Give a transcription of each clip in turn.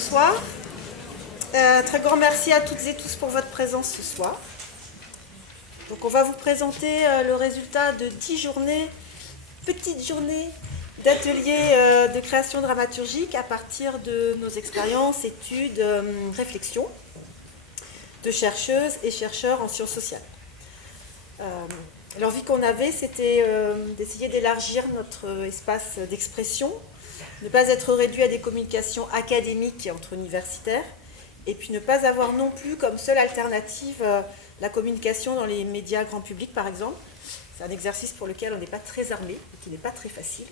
bonsoir. Très grand merci à toutes et tous pour votre présence ce soir. Donc on va vous présenter le résultat de 10 journées, petites journées d'ateliers de création dramaturgique à partir de nos expériences, études, réflexions de chercheuses et chercheurs en sciences sociales. L'envie qu'on avait, c'était d'essayer d'élargir notre espace d'expression, ne pas être réduit à des communications académiques entre universitaires, et puis ne pas avoir non plus comme seule alternative la communication dans les médias grand public, par exemple. C'est un exercice pour lequel on n'est pas très armé, et qui n'est pas très facile,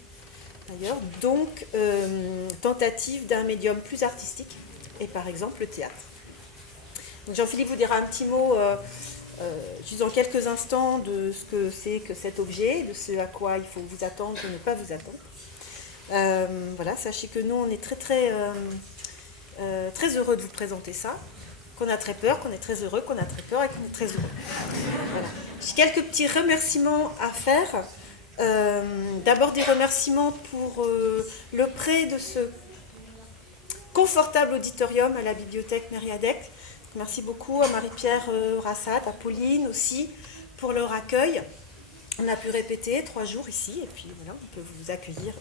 d'ailleurs. Donc, tentative d'un médium plus artistique, et par exemple le théâtre. Donc, Jean-Philippe vous dira un petit mot juste dans quelques instants de ce que c'est que cet objet, de ce à quoi il faut vous attendre ou ne pas vous attendre. Voilà, sachez que nous, on est très heureux de vous présenter ça, qu'on a très peur, qu'on est très heureux, qu'on a très peur et qu'on est très heureux. Voilà. J'ai quelques petits remerciements à faire. D'abord des remerciements pour le prêt de ce confortable auditorium à la bibliothèque Mériadec. Merci beaucoup à Marie-Pierre Rassat, à Pauline aussi, pour leur accueil. On a pu répéter 3 jours ici, et puis voilà, on peut vous accueillir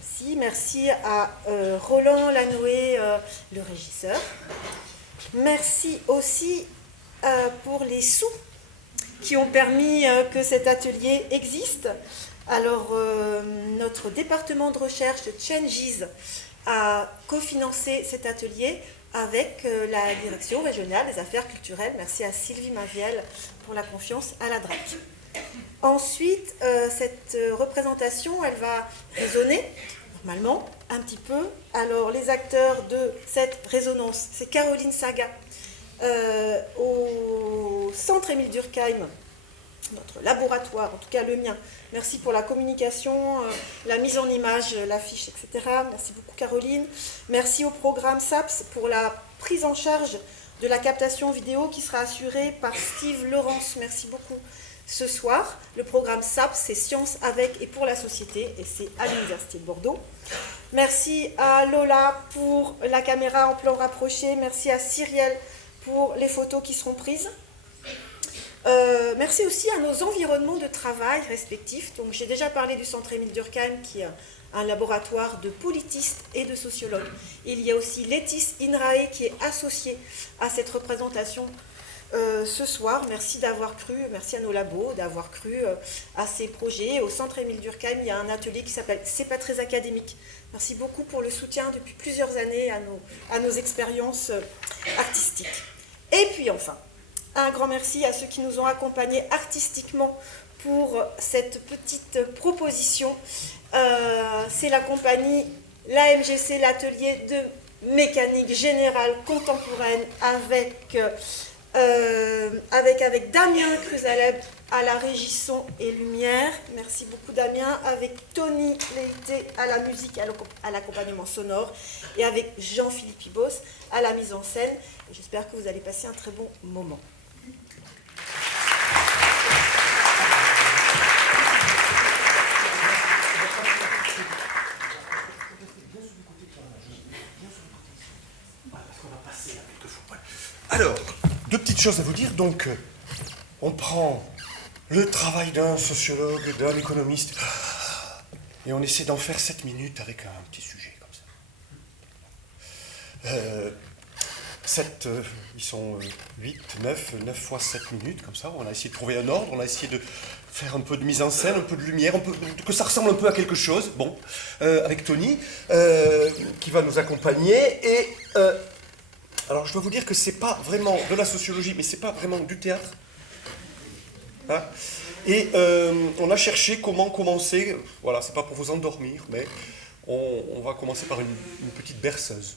aussi. Merci à Roland Lanoé, le régisseur. Merci aussi pour les sous qui ont permis que cet atelier existe. Alors, notre département de recherche Changes a cofinancé cet atelier avec la direction régionale des affaires culturelles. Merci à Sylvie Maviel pour la confiance à la DRAC. Ensuite, cette représentation, elle va résonner, normalement, un petit peu. Alors, les acteurs de cette résonance, c'est Caroline Saga, au Centre Émile Durkheim, notre laboratoire, en tout cas le mien. Merci pour la communication, la mise en image, l'affiche, etc. Merci beaucoup Caroline. Merci au programme SAPS pour la prise en charge de la captation vidéo qui sera assurée par Steve Laurence. Merci beaucoup. Ce soir, le programme SAPS, c'est Sciences avec et pour la société, et c'est à l'Université de Bordeaux. Merci à Lola pour la caméra en plan rapproché. Merci à Cyrielle pour les photos qui seront prises. Merci aussi à nos environnements de travail respectifs. Donc, j'ai déjà parlé du Centre Émile Durkheim, qui est un laboratoire de politistes et de sociologues. Il y a aussi Letis Inrae, qui est associée à cette représentation ce soir. Merci d'avoir cru, merci à nos labos d'avoir cru à ces projets. Au Centre Émile Durkheim, il y a un atelier qui s'appelle « C'est pas très académique ». Merci beaucoup pour le soutien depuis plusieurs années à nos expériences artistiques. Et puis enfin, un grand merci à ceux qui nous ont accompagnés artistiquement pour cette petite proposition. C'est la compagnie, l'AMGC, l'atelier de mécanique générale contemporaine avec Damien Cruzaleb à la régie son et lumière. Merci beaucoup Damien. Avec Tony Leité à la musique et à l'accompagnement sonore. Et avec Jean-Philippe Ibos à la mise en scène. J'espère que vous allez passer un très bon moment. Alors, 2 petites choses à vous dire. Donc, on prend le travail d'un sociologue, d'un économiste, et on essaie d'en faire 7 minutes avec un petit sujet comme ça. Ils sont 8, 9 fois 7 minutes, comme ça. On a essayé de trouver un ordre, on a essayé de faire un peu de mise en scène, un peu de lumière, que ça ressemble un peu à quelque chose. Bon, avec Tony, qui va nous accompagner, et... alors, je dois vous dire que c'est pas vraiment de la sociologie, mais c'est pas vraiment du théâtre. Hein? Et on a cherché comment commencer. Voilà, c'est pas pour vous endormir, mais on va commencer par une petite berceuse.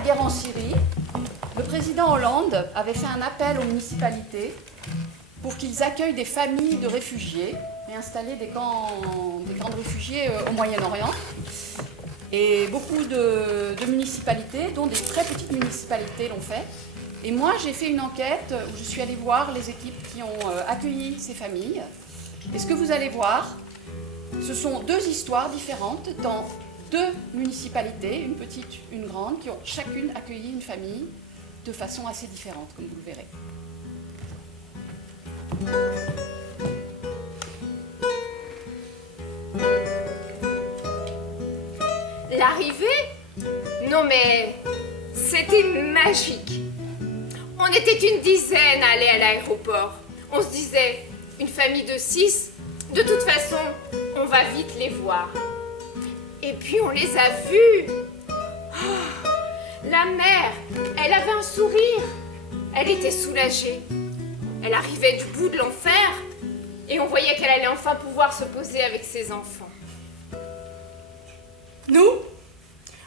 guerre en Syrie, le président Hollande avait fait un appel aux municipalités pour qu'ils accueillent des familles de réfugiés et installer des camps de réfugiés au Moyen-Orient. Et beaucoup de municipalités, dont des très petites municipalités, l'ont fait. Et moi, j'ai fait une enquête où je suis allée voir les équipes qui ont accueilli ces familles. Et ce que vous allez voir, ce sont deux histoires différentes dans deux municipalités, une petite, une grande, qui ont chacune accueilli une famille de façon assez différente, comme vous le verrez. L'arrivée? Non mais, c'était magique. On était une dizaine à aller à l'aéroport. On se disait, une famille de 6, de toute façon, on va vite les voir. Et puis on les a vus. Oh, la mère, elle avait un sourire. Elle était soulagée. Elle arrivait du bout de l'enfer et on voyait qu'elle allait enfin pouvoir se poser avec ses enfants. Nous,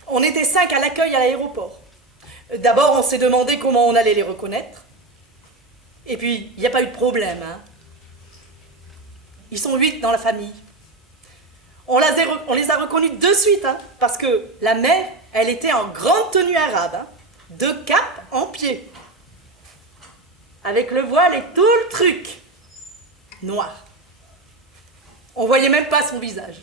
on était 5 à l'accueil à l'aéroport. D'abord, on s'est demandé comment on allait les reconnaître. Et puis, il n'y a pas eu de problème. Hein. Ils sont 8 dans la famille. On les a reconnus de suite, hein, parce que la mère, elle était en grande tenue arabe, hein, de cap en pied. Avec le voile et tout le truc. Noir. On voyait même pas son visage.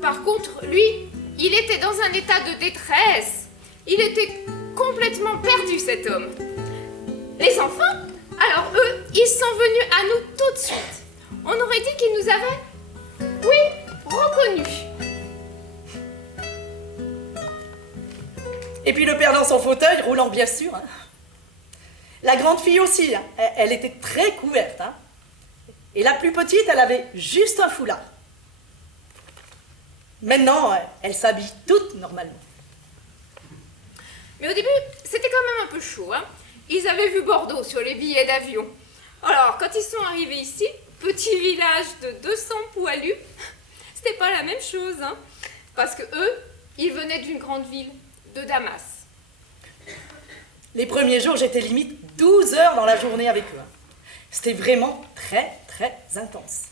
Par contre, lui, il était dans un état de détresse. Il était complètement perdu, cet homme. Les enfants, alors eux, ils sont venus à nous tout de suite. On aurait dit qu'ils nous avaient, oui, reconnus. Et puis le père dans son fauteuil, roulant bien sûr. Hein. La grande fille aussi, hein, elle était très couverte. Hein. Et la plus petite, elle avait juste un foulard. Maintenant, elle s'habille toute normalement. Mais au début, c'était quand même un peu chaud. Hein. Ils avaient vu Bordeaux sur les billets d'avion. Alors, quand ils sont arrivés ici, petit village de 200 poilus, c'était pas la même chose. Hein. Parce que eux, ils venaient d'une grande ville, de Damas. Les premiers jours, j'étais limite 12 heures dans la journée avec eux. Hein. C'était vraiment très, très intense.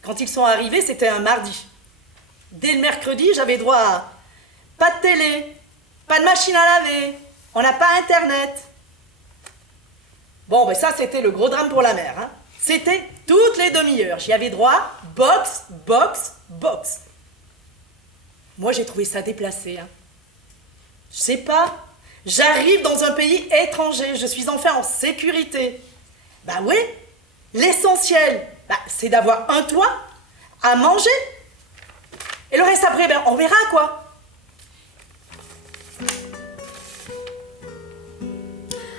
Quand ils sont arrivés, c'était un mardi. Dès le mercredi, j'avais droit à pas de télé, pas de machine à laver, on n'a pas Internet. Bon, ben ça, c'était le gros drame pour la mère. Hein. C'était toutes les demi-heures. J'y avais droit, box, box, box. Moi, j'ai trouvé ça déplacé. Hein. Je sais pas, j'arrive dans un pays étranger, je suis enfin en sécurité. Bah oui, l'essentiel, c'est d'avoir un toit, à manger. Et le reste après, on verra quoi.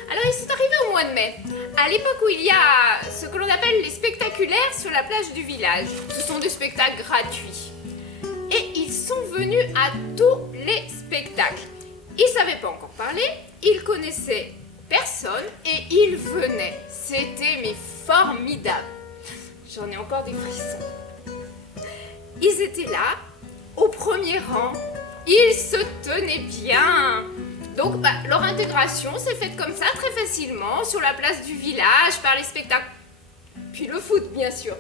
Alors ils sont arrivés au mois de mai, à l'époque où il y a ce que l'on appelle les spectaculaires sur la plage du village. Ce sont des spectacles gratuits. Et ils sont venus à tous les spectacles. Ils ne savaient pas encore parler, ils connaissaient personne et ils venaient. C'était mais formidable. J'en ai encore des frissons. Ils étaient là, au premier rang, ils se tenaient bien. Donc leur intégration s'est faite comme ça, très facilement, sur la place du village, par les spectacles. Puis le foot, bien sûr.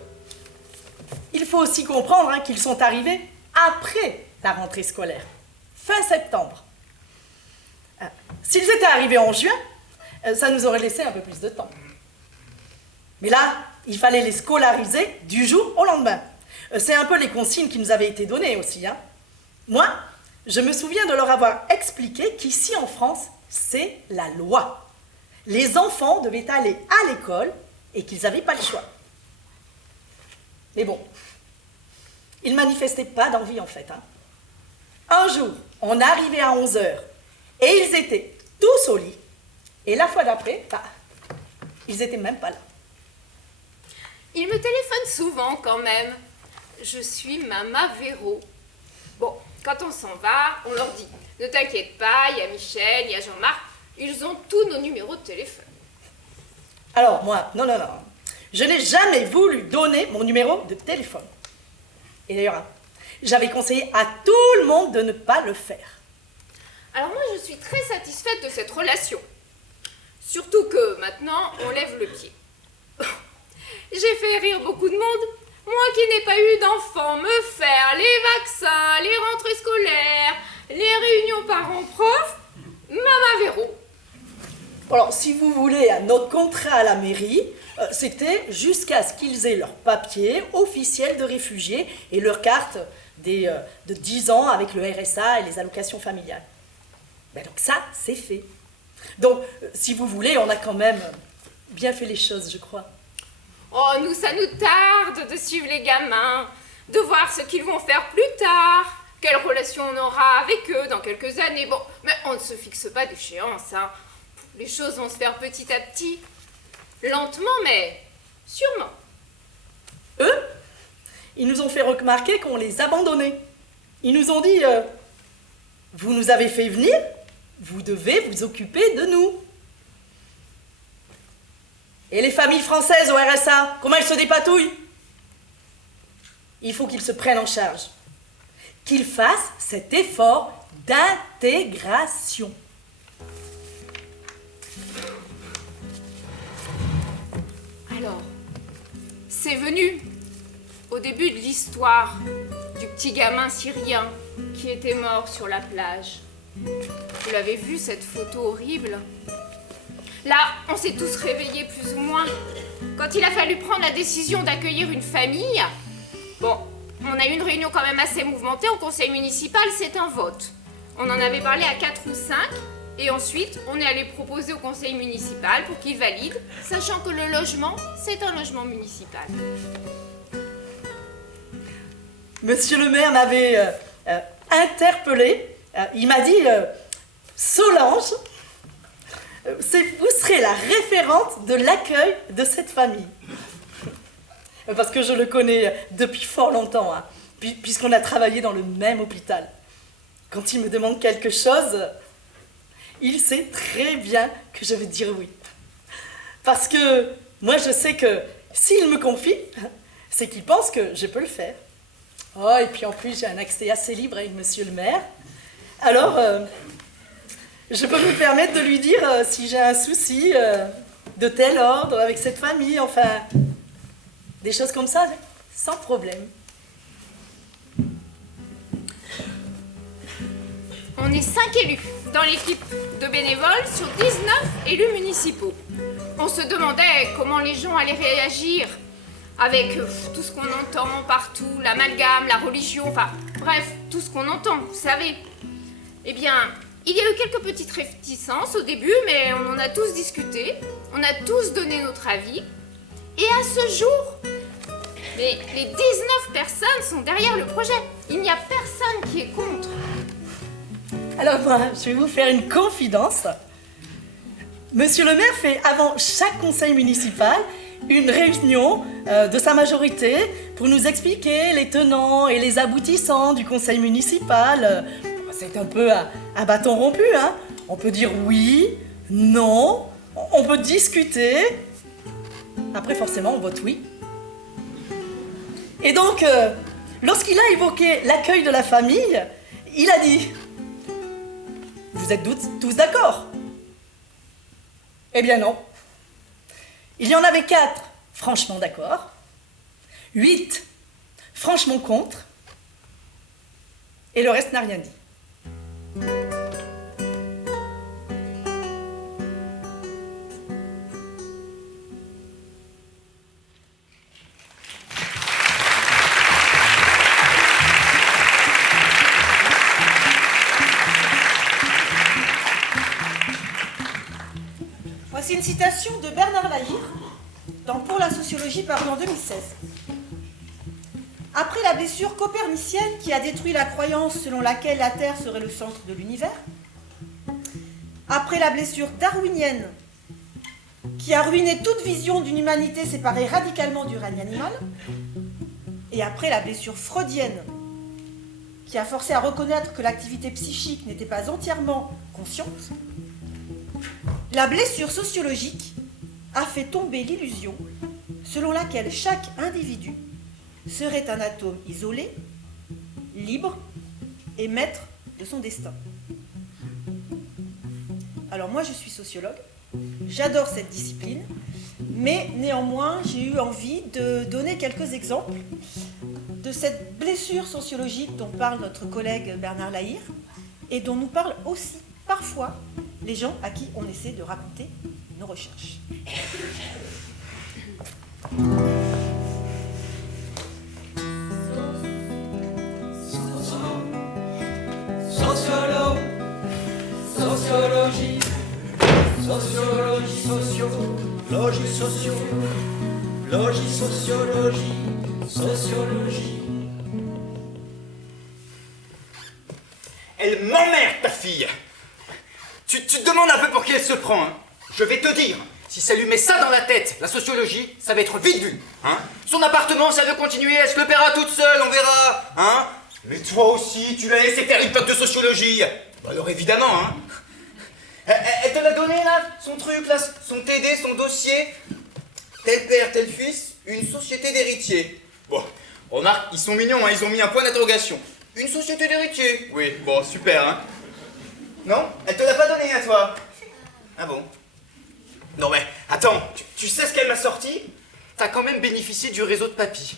Il faut aussi comprendre hein, qu'ils sont arrivés après la rentrée scolaire, fin septembre. S'ils étaient arrivés en juin, ça nous aurait laissé un peu plus de temps. Mais là, il fallait les scolariser du jour au lendemain. C'est un peu les consignes qui nous avaient été données aussi. Hein. Moi, je me souviens de leur avoir expliqué qu'ici en France, c'est la loi. Les enfants devaient aller à l'école et qu'ils n'avaient pas le choix. Mais bon, ils ne manifestaient pas d'envie en fait. Hein. Un jour, on arrivait à 11h et ils étaient tous au lit. Et la fois d'après, ils n'étaient même pas là. Ils me téléphonent souvent quand même. Je suis Mama Véro. Bon, quand on s'en va, on leur dit « Ne t'inquiète pas, il y a Michel, il y a Jean-Marc. Ils ont tous nos numéros de téléphone. » Alors moi, non. Je n'ai jamais voulu donner mon numéro de téléphone. Et d'ailleurs, J'avais conseillé à tout le monde de ne pas le faire. Alors moi, je suis très satisfaite de cette relation. Surtout que maintenant, on lève le pied. J'ai fait rire beaucoup de monde. Moi qui n'ai pas eu d'enfant, me faire les vaccins, les rentrées scolaires, les réunions parents-profs, Maman Véro. Alors, si vous voulez, notre contrat à la mairie, c'était jusqu'à ce qu'ils aient leur papier officiel de réfugiés et leur carte de 10 ans avec le RSA et les allocations familiales. Ben donc ça, c'est fait. Donc, si vous voulez, on a quand même bien fait les choses, je crois. Oh, nous, ça nous tarde de suivre les gamins, de voir ce qu'ils vont faire plus tard, quelle relation on aura avec eux dans quelques années. Bon, mais on ne se fixe pas d'échéance, hein. Les choses vont se faire petit à petit, lentement, mais sûrement. Eux, ils nous ont fait remarquer qu'on les abandonnait. Ils nous ont dit, vous nous avez fait venir, vous devez vous occuper de nous. Et les familles françaises au RSA, comment elles se dépatouillent? Il faut qu'ils se prennent en charge. Qu'ils fassent cet effort d'intégration. Alors, c'est venu au début de l'histoire du petit gamin syrien qui était mort sur la plage. Vous l'avez vu, cette photo horrible? Là, on s'est tous réveillés plus ou moins. Quand il a fallu prendre la décision d'accueillir une famille, bon, on a eu une réunion quand même assez mouvementée au conseil municipal, c'est un vote. On en avait parlé à 4 ou 5, et ensuite, on est allé proposer au conseil municipal pour qu'il valide, sachant que le logement, c'est un logement municipal. Monsieur le maire m'avait interpellé. Il m'a dit, Solange, vous serez la référente de l'accueil de cette famille. Parce que je le connais depuis fort longtemps, hein, puisqu'on a travaillé dans le même hôpital. Quand il me demande quelque chose, il sait très bien que je vais dire oui. Parce que moi, je sais que s'il me confie, c'est qu'il pense que je peux le faire. Oh, et puis en plus, j'ai un accès assez libre avec monsieur le maire. Alors, je peux me permettre de lui dire si j'ai un souci de tel ordre avec cette famille, enfin, des choses comme ça, sans problème. On est 5 élus dans l'équipe de bénévoles sur 19 élus municipaux. On se demandait comment les gens allaient réagir avec tout ce qu'on entend partout, l'amalgame, la religion, enfin bref, tout ce qu'on entend, vous savez. Eh bien, il y a eu quelques petites réticences au début, mais on en a tous discuté, on a tous donné notre avis. Et à ce jour, les 19 personnes sont derrière le projet. Il n'y a personne qui est contre. Alors moi, je vais vous faire une confidence. Monsieur le maire fait avant chaque conseil municipal une réunion de sa majorité pour nous expliquer les tenants et les aboutissants du conseil municipal. C'est un peu un bâton rompu, hein. On peut dire oui, non, on peut discuter. Après, forcément, on vote oui. Et donc, lorsqu'il a évoqué l'accueil de la famille, il a dit « Vous êtes tous d'accord ?» Eh bien non. Il y en avait 4 franchement d'accord, 8 franchement contre, et le reste n'a rien dit. Voici une citation de Bernard Lahire dans Pour la sociologie, paru en 2016. Après la blessure copernicienne qui a détruit la croyance selon laquelle la Terre serait le centre de l'univers, après la blessure darwinienne qui a ruiné toute vision d'une humanité séparée radicalement du règne animal, et après la blessure freudienne qui a forcé à reconnaître que l'activité psychique n'était pas entièrement consciente, la blessure sociologique a fait tomber l'illusion selon laquelle chaque individu serait un atome isolé libre et maître de son destin. Alors moi je suis sociologue, j'adore cette discipline, mais néanmoins j'ai eu envie de donner quelques exemples de cette blessure sociologique dont parle notre collègue Bernard Lahire et dont nous parlent aussi parfois les gens à qui on essaie de raconter nos recherches. Sociologie, sociologie, sociologie, sociologie, sociologie. Elle m'emmerde, ta fille. Tu te demandes un peu pour qui elle se prend, hein. Je vais te dire, si ça lui met ça dans la tête, la sociologie, ça va être vite vu, hein. Son appartement, ça veut continuer, elle se le paiera toute seule, on verra, hein. Mais toi aussi, tu l'as laissé faire une fac de sociologie. Bah alors évidemment, hein. Elle te l'a donné, là, son truc, là, son TD, son dossier. Tel père, tel fils, une société d'héritiers. Bon, remarque, ils sont mignons, hein, ils ont mis un point d'interrogation. Une société d'héritiers. Oui, bon, super, hein. Non? Elle te l'a pas donné à toi? Ah bon? Non mais, attends, tu sais ce qu'elle m'a sorti? T'as quand même bénéficié du réseau de papy.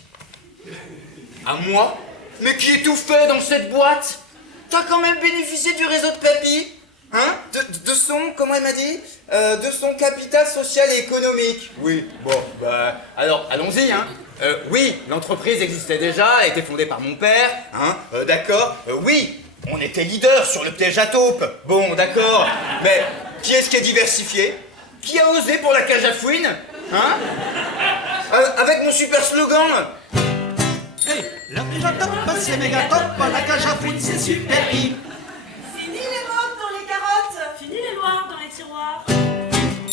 À moi? Mais qui est tout fait dans cette boîte? T'as quand même bénéficié du réseau de papy? Hein? De son, comment elle m'a dit? De son capital social et économique. Oui, bon, bah, alors, allons-y, hein. Oui, l'entreprise existait déjà, elle était fondée par mon père, hein, d'accord. Oui, on était leader sur le piège à taupe. Bon, d'accord, mais qui est-ce qui est diversifié? Qui a osé pour la cage à fouine? Hein? Avec mon super slogan. Hey, la piège à top, c'est méga top, la cage à fouine, c'est super hip. Fini les mots dans les carottes. Fini les noirs dans les tiroirs.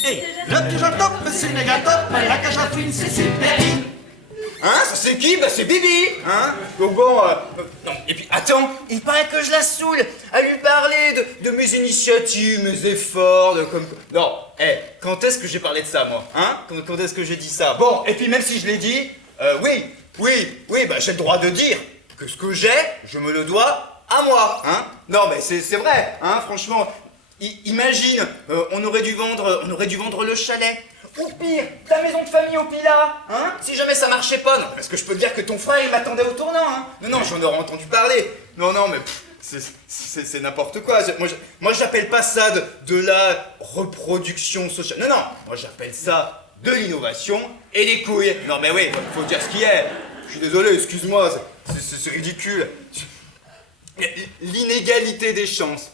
Hey, la piège à top, c'est méga top, la cage à fouine, c'est super hip. Hein? Ça c'est qui? Bah c'est Bibi! Hein? Donc bon, non, et puis attends, il paraît que je la saoule à lui parler de mes initiatives, mes efforts, de comme... Non, quand est-ce que j'ai parlé de ça, moi? Hein? Quand est-ce que j'ai dit ça? Bon, et puis même si je l'ai dit, oui, bah j'ai le droit de dire que ce que j'ai, je me le dois à moi, hein? Non, mais c'est vrai, hein, franchement, imagine, on aurait dû vendre le chalet. Ou pire, ta maison de famille au Pilat, hein? Si jamais ça marchait pas, non, parce que je peux te dire que ton frère, il m'attendait au tournant, hein? Non, j'en aurais entendu parler. Non, mais c'est n'importe quoi. Moi, j'appelle pas ça de la reproduction sociale. Non, moi, j'appelle ça de l'innovation et des couilles. Non, mais oui, faut dire ce qui est. Je suis désolé, excuse-moi, c'est ridicule. L'inégalité des chances.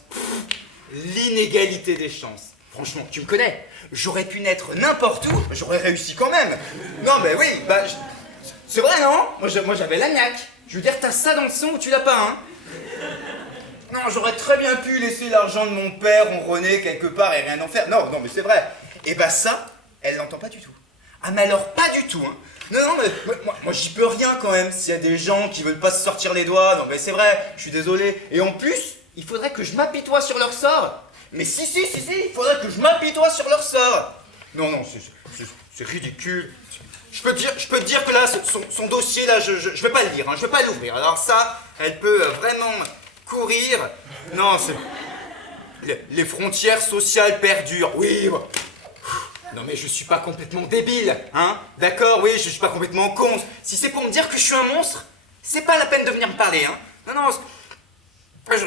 L'inégalité des chances. Franchement, tu me connais. J'aurais pu naître n'importe où, j'aurais réussi quand même. Non, mais oui, bah, c'est vrai, non? Moi, j'avais la niaque. Je veux dire, t'as ça dans le sang ou tu l'as pas, hein? Non, j'aurais très bien pu laisser l'argent de mon père ronronner quelque part et rien en faire. Non, mais c'est vrai. Et bah ça, elle l'entend pas du tout. Ah, mais alors pas du tout, hein. Non, mais moi j'y peux rien quand même. S'il y a des gens qui veulent pas se sortir les doigts, non, mais c'est vrai, je suis désolé. Et en plus, il faudrait que je m'apitoie sur leur sort. Mais si, il faudrait que je m'apitoie sur leur sort. Non, c'est ridicule. Je peux te dire que là, son dossier, là, je vais pas le lire, hein, je vais pas l'ouvrir. Alors ça, elle peut vraiment courir. Non, les frontières sociales perdurent. Oui, bah. Non mais je suis pas complètement débile, hein. D'accord, oui, je suis pas complètement con. Si c'est pour me dire que je suis un monstre, c'est pas la peine de venir me parler, hein. Non,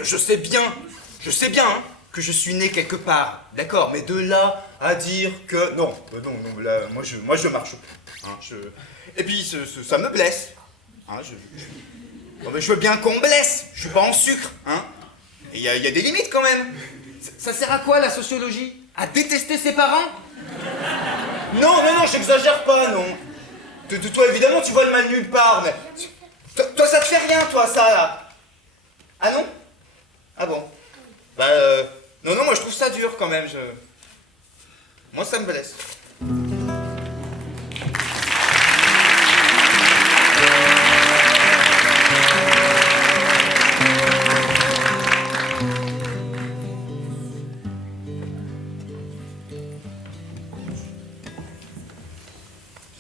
je sais bien, hein, que je suis né quelque part, d'accord, mais de là à dire que... Non, là, moi je marche plus, hein, Et puis ça me blesse, hein, Non mais je veux bien qu'on me blesse, je suis pas en sucre, hein. Et il y a des limites quand même. Ça sert à quoi la sociologie? À détester ses parents? Non, j'exagère pas, non. Toi évidemment tu vois le mal nulle part, mais... Toi ça te fait rien, toi, ça là. Ah non? Ah bon? Bah non, moi je trouve ça dur quand même, Moi ça me blesse.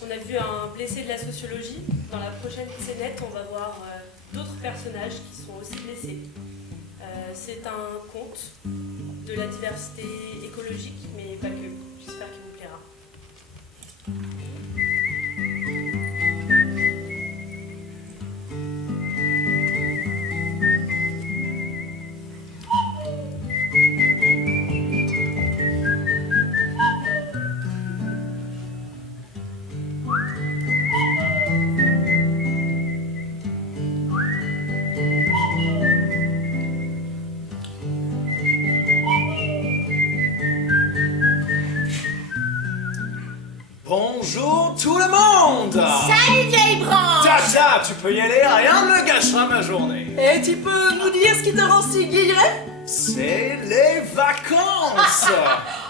On a vu un blessé de la sociologie. Dans la prochaine scénette, on va voir d'autres personnages qui sont aussi blessés. C'est un conte de la diversité écologique, mais pas que. J'espère qu'il vous plaira. Bonjour tout le monde! Salut vieille branche! Tata, tu peux y aller, rien ne gâchera ma journée. Et tu peux nous dire ce qui te rend si guilleret? C'est les vacances!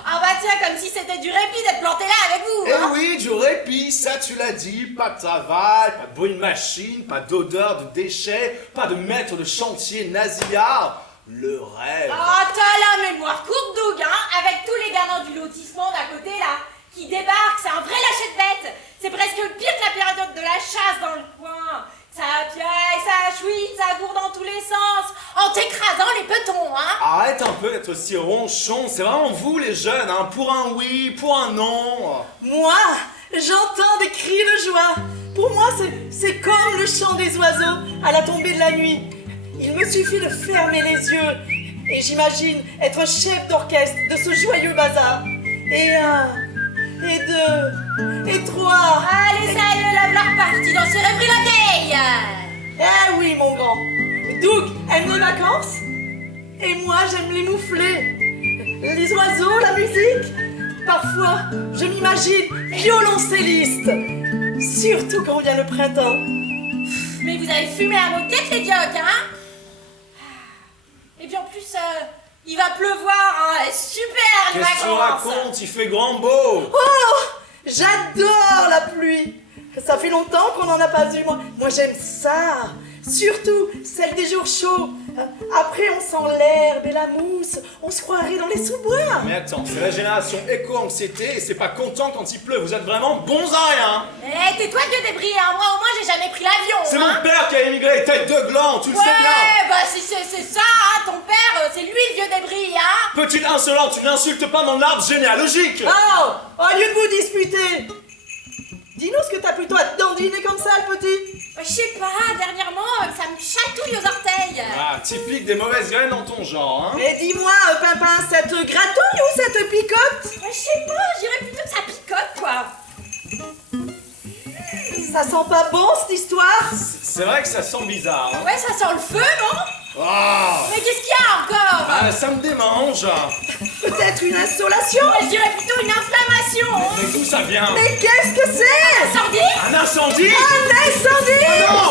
Ah bah tiens, comme si c'était du répit d'être planté là avec vous, Eh hein. oui, du répit, ça tu l'as dit, pas de travail, pas de bruit de machine, pas d'odeur de déchets, pas de maître de chantier nasillard. Le rêve. Ah, t'as la mémoire courte, Doug, hein, avec tous les gamins du lotissement d'à côté là, qui débarquent, c'est un vrai lâcher de bête. C'est presque pire que la période de la chasse dans le coin. Ça piaille, ça chouine, ça court dans tous les sens, en t'écrasant les petons, hein. Arrête un peu d'être aussi ronchon, c'est vraiment vous les jeunes, hein, pour un oui, pour un non. Moi, j'entends des cris de joie. Pour moi, c'est comme le chant des oiseaux à la tombée de la nuit. Il me suffit de fermer les yeux et j'imagine être chef d'orchestre de ce joyeux bazar. Et un, et deux, et trois. Allez, ça y est, la voilà repartie dans ses rêveries la vieille. Eh oui, mon grand. Doug aime les vacances et moi, j'aime les mouflets. Les oiseaux, la musique. Parfois, je m'imagine violoncelliste. Surtout quand vient le printemps. Mais vous avez fumé à moquette, les diocs, hein. Et puis en plus, il va pleuvoir, hein. Super, les Qu'est-ce que tu vacances. racontes, il fait grand beau. Oh, j'adore la pluie. Ça fait longtemps qu'on n'en a pas eu. Moi, j'aime ça. Surtout celle des jours chauds. Après, on sent l'herbe et la mousse. On se croirait dans les sous-bois. Mais attends, c'est la génération éco-anxiété et c'est pas content quand il pleut, vous êtes vraiment bons à rien. Eh, tais-toi, vieux débris, hein. Moi, au moins, j'ai jamais pris l'avion, C'est hein. mon père qui a émigré, tête de gland, tu le sais bien. Ouais, bah si c'est ça, hein, ton père, c'est lui le vieux débris, hein. Petite insolente, tu n'insultes pas mon arbre généalogique. Oh, au lieu de vous disputer, dis-nous ce que t'as plutôt à dandiner comme ça, le petit. Je sais pas, dernièrement, ça me chatouille aux orteils. Ah, typique des mauvaises graines dans ton genre, hein. Mais dis-moi, Pimpin, ça te gratouille ou ça te picote? Je sais pas, je dirais plutôt que ça picote, quoi. Ça sent pas bon, cette histoire? C'est vrai que ça sent bizarre, hein. Ouais, ça sent le feu, non? Ah, Mais qu'est-ce qu'il y a encore? ah, ça me démange. Peut-être une insolation? Je dirais plutôt une inflammation, hein. Mais d'où ça vient? Mais qu'est-ce que c'est? Incendie? Un incendie? Un incendie! Non!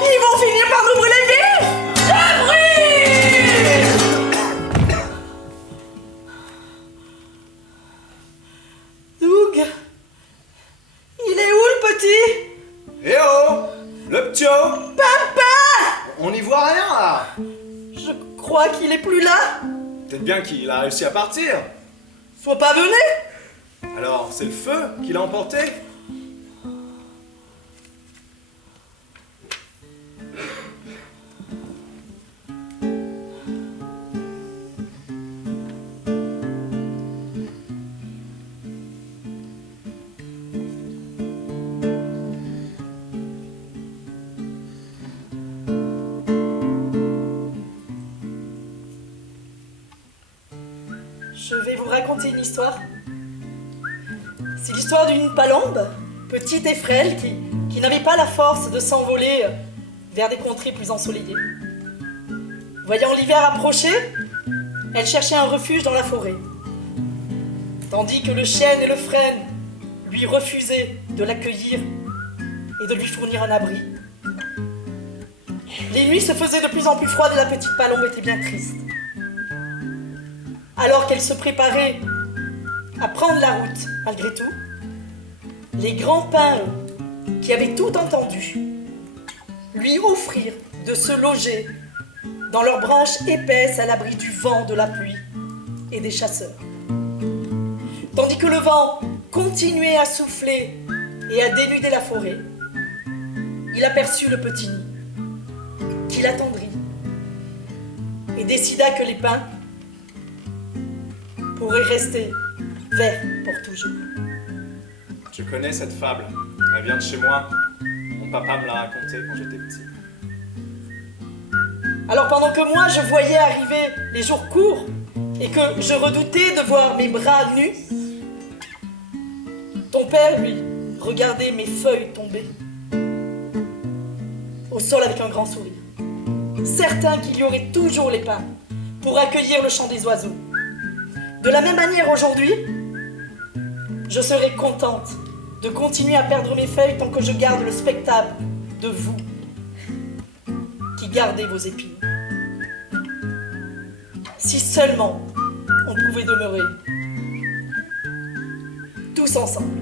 Ils vont finir par nous brûler vifs! Je brûle! Doug, il est où le petit? Eh oh! Le ptio! Papa! On n'y voit rien là! Je crois qu'il est plus là. Peut-être bien qu'il a réussi à partir. Faut pas venir. Alors, c'est le feu qui l'a emporté? Je vais vous raconter une histoire. C'est l'histoire d'une palombe, petite et frêle, qui n'avait pas la force de s'envoler vers des contrées plus ensoleillées. Voyant l'hiver approcher, elle cherchait un refuge dans la forêt. Tandis que le chêne et le frêne lui refusaient de l'accueillir et de lui fournir un abri. Les nuits se faisaient de plus en plus froides et la petite palombe était bien triste. Alors qu'elle se préparait à prendre la route, malgré tout, les grands pins, qui avaient tout entendu, lui offrirent de se loger dans leurs branches épaisses à l'abri du vent, de la pluie et des chasseurs. Tandis que le vent continuait à souffler et à dénuder la forêt, il aperçut le petit nid, qu'il attendrit et décida que les pins pourraient rester verts pour toujours. Je connais cette fable, elle vient de chez moi. Mon papa me l'a racontée quand j'étais petit. Alors pendant que moi je voyais arriver les jours courts et que je redoutais de voir mes bras nus, ton père, lui, regardait mes feuilles tomber au sol avec un grand sourire, certain qu'il y aurait toujours les pins pour accueillir le chant des oiseaux. De la même manière aujourd'hui, je serai contente de continuer à perdre mes feuilles tant que je garde le spectacle de vous qui gardez vos épines. Si seulement on pouvait demeurer tous ensemble.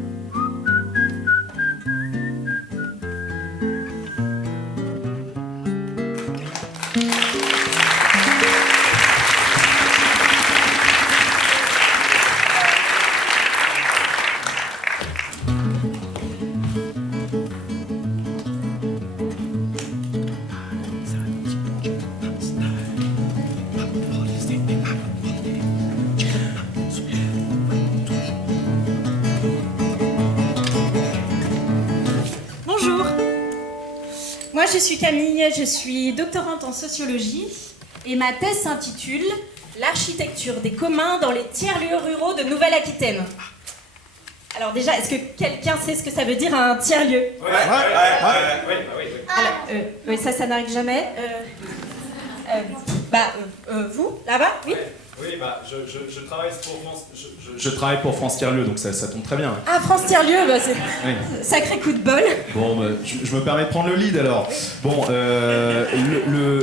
Moi, je suis Camille, je suis doctorante en sociologie et ma thèse s'intitule « L'architecture des communs dans les tiers-lieux ruraux de Nouvelle-Aquitaine ». Alors déjà, est-ce que quelqu'un sait ce que ça veut dire un tiers-lieu? Oui, ça n'arrive jamais. Vous, là-bas, oui? Oui, je travaille pour France Tiers-Lieu, donc ça tombe très bien. Ah, France Tiers-Lieu, c'est Oui. sacré coup de bol. Bon, je me permets de prendre le lead alors. Bon,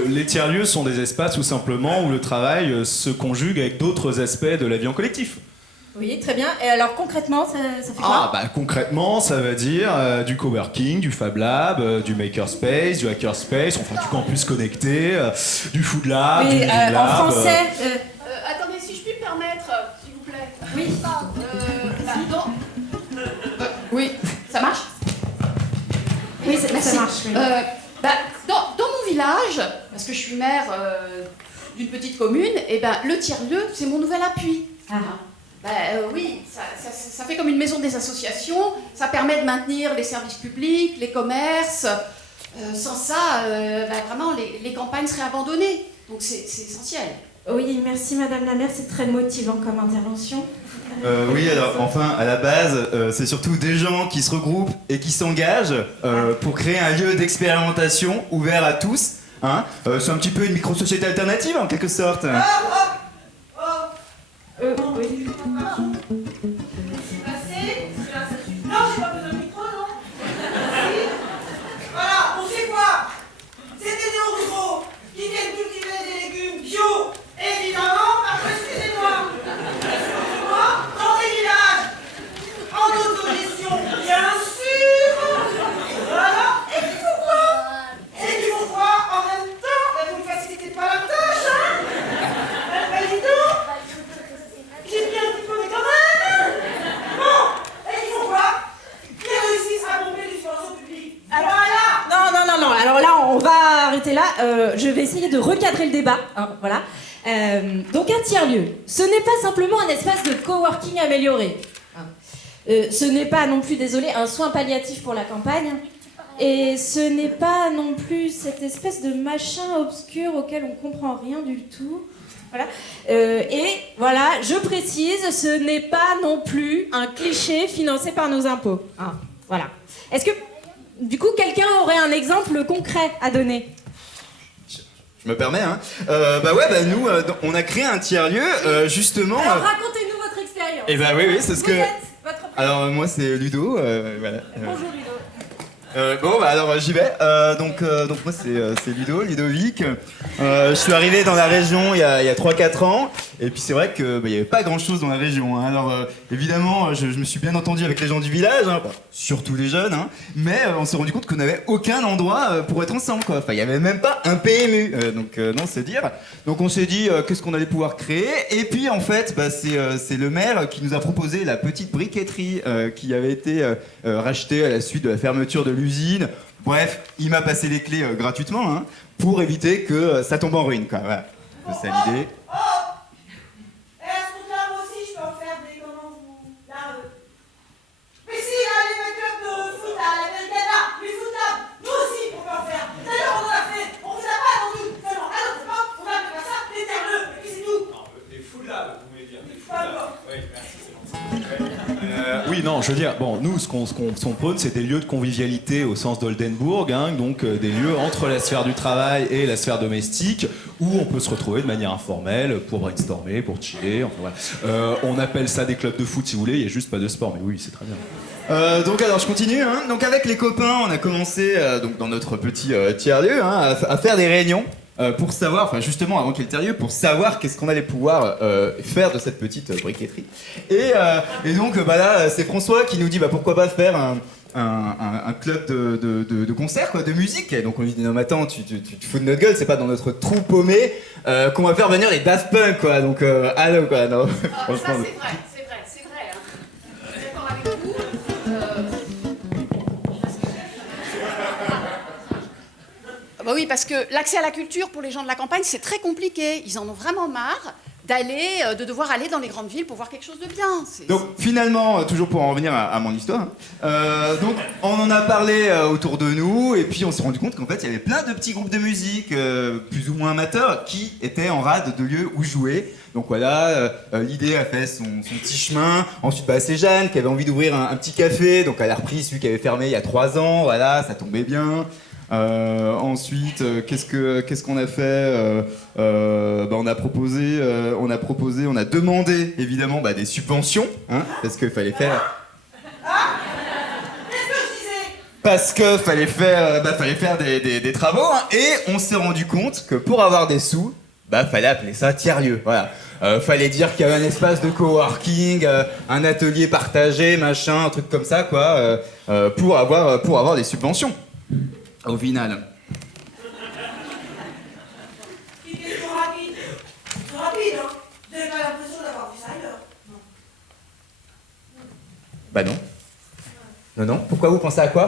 les tiers-lieux sont des espaces tout simplement où le travail se conjugue avec d'autres aspects de la vie en collectif. Oui, très bien. Et alors concrètement, ça fait quoi? Concrètement, ça veut dire du coworking, du Fab Lab, du makerspace, du hackerspace, enfin du campus connecté, du food lab, du Oui, Dream en Lab. français... Attendez, si je puis me permettre, s'il vous plaît. Oui. Oui, ça marche? Oui, ça marche. Oui. Dans mon village, parce que je suis maire d'une petite commune, et le tiers-lieu, c'est mon nouvel appui. Oui, ça fait comme une maison des associations, ça permet de maintenir les services publics, les commerces. Sans ça, vraiment, les campagnes seraient abandonnées. Donc c'est essentiel. Oui, merci Madame la maire, c'est très motivant comme intervention. Oui, alors enfin, à la base, c'est surtout des gens qui se regroupent et qui s'engagent pour créer un lieu d'expérimentation ouvert à tous. Hein. C'est un petit peu une micro-société alternative en quelque sorte. Oui. Non, j'ai pas besoin de micro, non? Voilà, on sait quoi? C'est des néo-ruraux qui viennent cultiver des légumes bio, évidemment, parce que excusez-moi, dans des villages, en autogestion, bien sûr. Voilà, et qui font quoi? En même temps, vous ne facilitez pas la tâche, hein? Le président, j'ai bien un petit peu, mais quand même. Bon, et ils font quoi? Ils réussissent à pomper les subventions publiques. Non, alors là, on va arrêter là. Je vais essayer de recadrer le débat. Hein, voilà. Donc un tiers-lieu, ce n'est pas simplement un espace de coworking amélioré. Ce n'est pas non plus, désolé, un soin palliatif pour la campagne. Et ce n'est pas non plus cette espèce de machin obscur auquel on comprend rien du tout. Voilà. Et voilà, je précise, ce n'est pas non plus un cliché financé par nos impôts. Hein, voilà. Est-ce que, du coup, quelqu'un aurait un exemple concret à donner? Je me permets, hein. Nous, on a créé un tiers-lieu, justement... Alors, racontez-nous votre expérience. Eh oui, c'est ce que... Vous êtes votre prénom? Alors, moi, c'est Ludo, voilà. Bonjour Ludo. Bon, bah alors j'y vais. Donc moi c'est Ludovic. Je suis arrivé dans la région il y a 3-4 ans. Et puis c'est vrai que il n'y avait pas grand chose dans la région. Hein. Alors évidemment, je me suis bien entendu avec les gens du village, hein, surtout les jeunes. Hein, mais on s'est rendu compte qu'on n'avait aucun endroit pour être ensemble. Quoi. Enfin, il n'y avait même pas un PMU. Non, c'est dire. Donc on s'est dit qu'est-ce qu'on allait pouvoir créer. Et puis en fait, c'est le maire qui nous a proposé la petite briqueterie qui avait été rachetée à la suite de la fermeture de l'usine. Bref, il m'a passé les clés gratuitement hein, pour éviter que ça tombe en ruine. Quoi. Voilà. C'est ça l'idée. Est-ce que là, moi aussi, je peux en faire des comment vous. Là, Mais si, là, les clubs de foot, là, l'américaine, là, les foot, là, nous aussi, on peut en faire. D'ailleurs, on en a fait. On vous a pas attendu. Seulement, à notre époque, on va faire ça, les terre-le, et puis c'est tout. Non, des food labs, vous voulez dire. Des food Pas labs. Oui, merci, c'est gentil. Oui, non, je veux dire, bon, nous, ce qu'on prône, c'est des lieux de convivialité au sens d'Oldenburg, hein, donc des lieux entre la sphère du travail et la sphère domestique, où on peut se retrouver de manière informelle pour brainstormer, pour chiller, enfin voilà. On appelle ça des clubs de foot si vous voulez, il n'y a juste pas de sport, mais oui, c'est très bien. Donc alors je continue, hein. Donc avec les copains, on a commencé donc dans notre petit tiers-lieu hein, à faire des réunions. Pour savoir, enfin justement avant qu'il y ait le tiers-lieu, pour savoir qu'est-ce qu'on allait pouvoir faire de cette petite briqueterie. Et donc là, c'est François qui nous dit pourquoi pas faire un club de concert, quoi, de musique. Et donc on lui dit non mais attends, tu te fous de notre gueule, c'est pas dans notre trou paumé qu'on va faire venir les Daft Punk quoi. Donc allô quoi, non. Ça c'est vrai. Hein. Je suis d'accord avec vous. Bah oui, parce que l'accès à la culture pour les gens de la campagne, c'est très compliqué. Ils en ont vraiment marre de devoir aller dans les grandes villes pour voir quelque chose de bien. Donc finalement, toujours pour en revenir à mon histoire, donc on en a parlé autour de nous et puis on s'est rendu compte qu'en fait il y avait plein de petits groupes de musique plus ou moins amateurs qui étaient en rade de lieux où jouer. Donc voilà, l'idée a fait son petit chemin. Ensuite, c'est Jeanne qui avait envie d'ouvrir un petit café, donc elle a repris celui qui avait fermé il y a 3 ans. Voilà, ça tombait bien. Ensuite, qu'est-ce qu'on a fait on a demandé évidemment des subventions, hein, parce qu'il fallait faire. Parce que fallait faire des travaux, hein, et on s'est rendu compte que pour avoir des sous, fallait appeler ça tiers-lieu. Voilà. Fallait dire qu'il y avait un espace de coworking, un atelier partagé, machin, un truc comme ça, quoi, pour avoir des subventions. Au final. C'est rapide. C'est rapide, hein. Vous n'avez pas l'impression d'avoir vu ça ailleurs. Non. Non. Pourquoi vous pensez à quoi?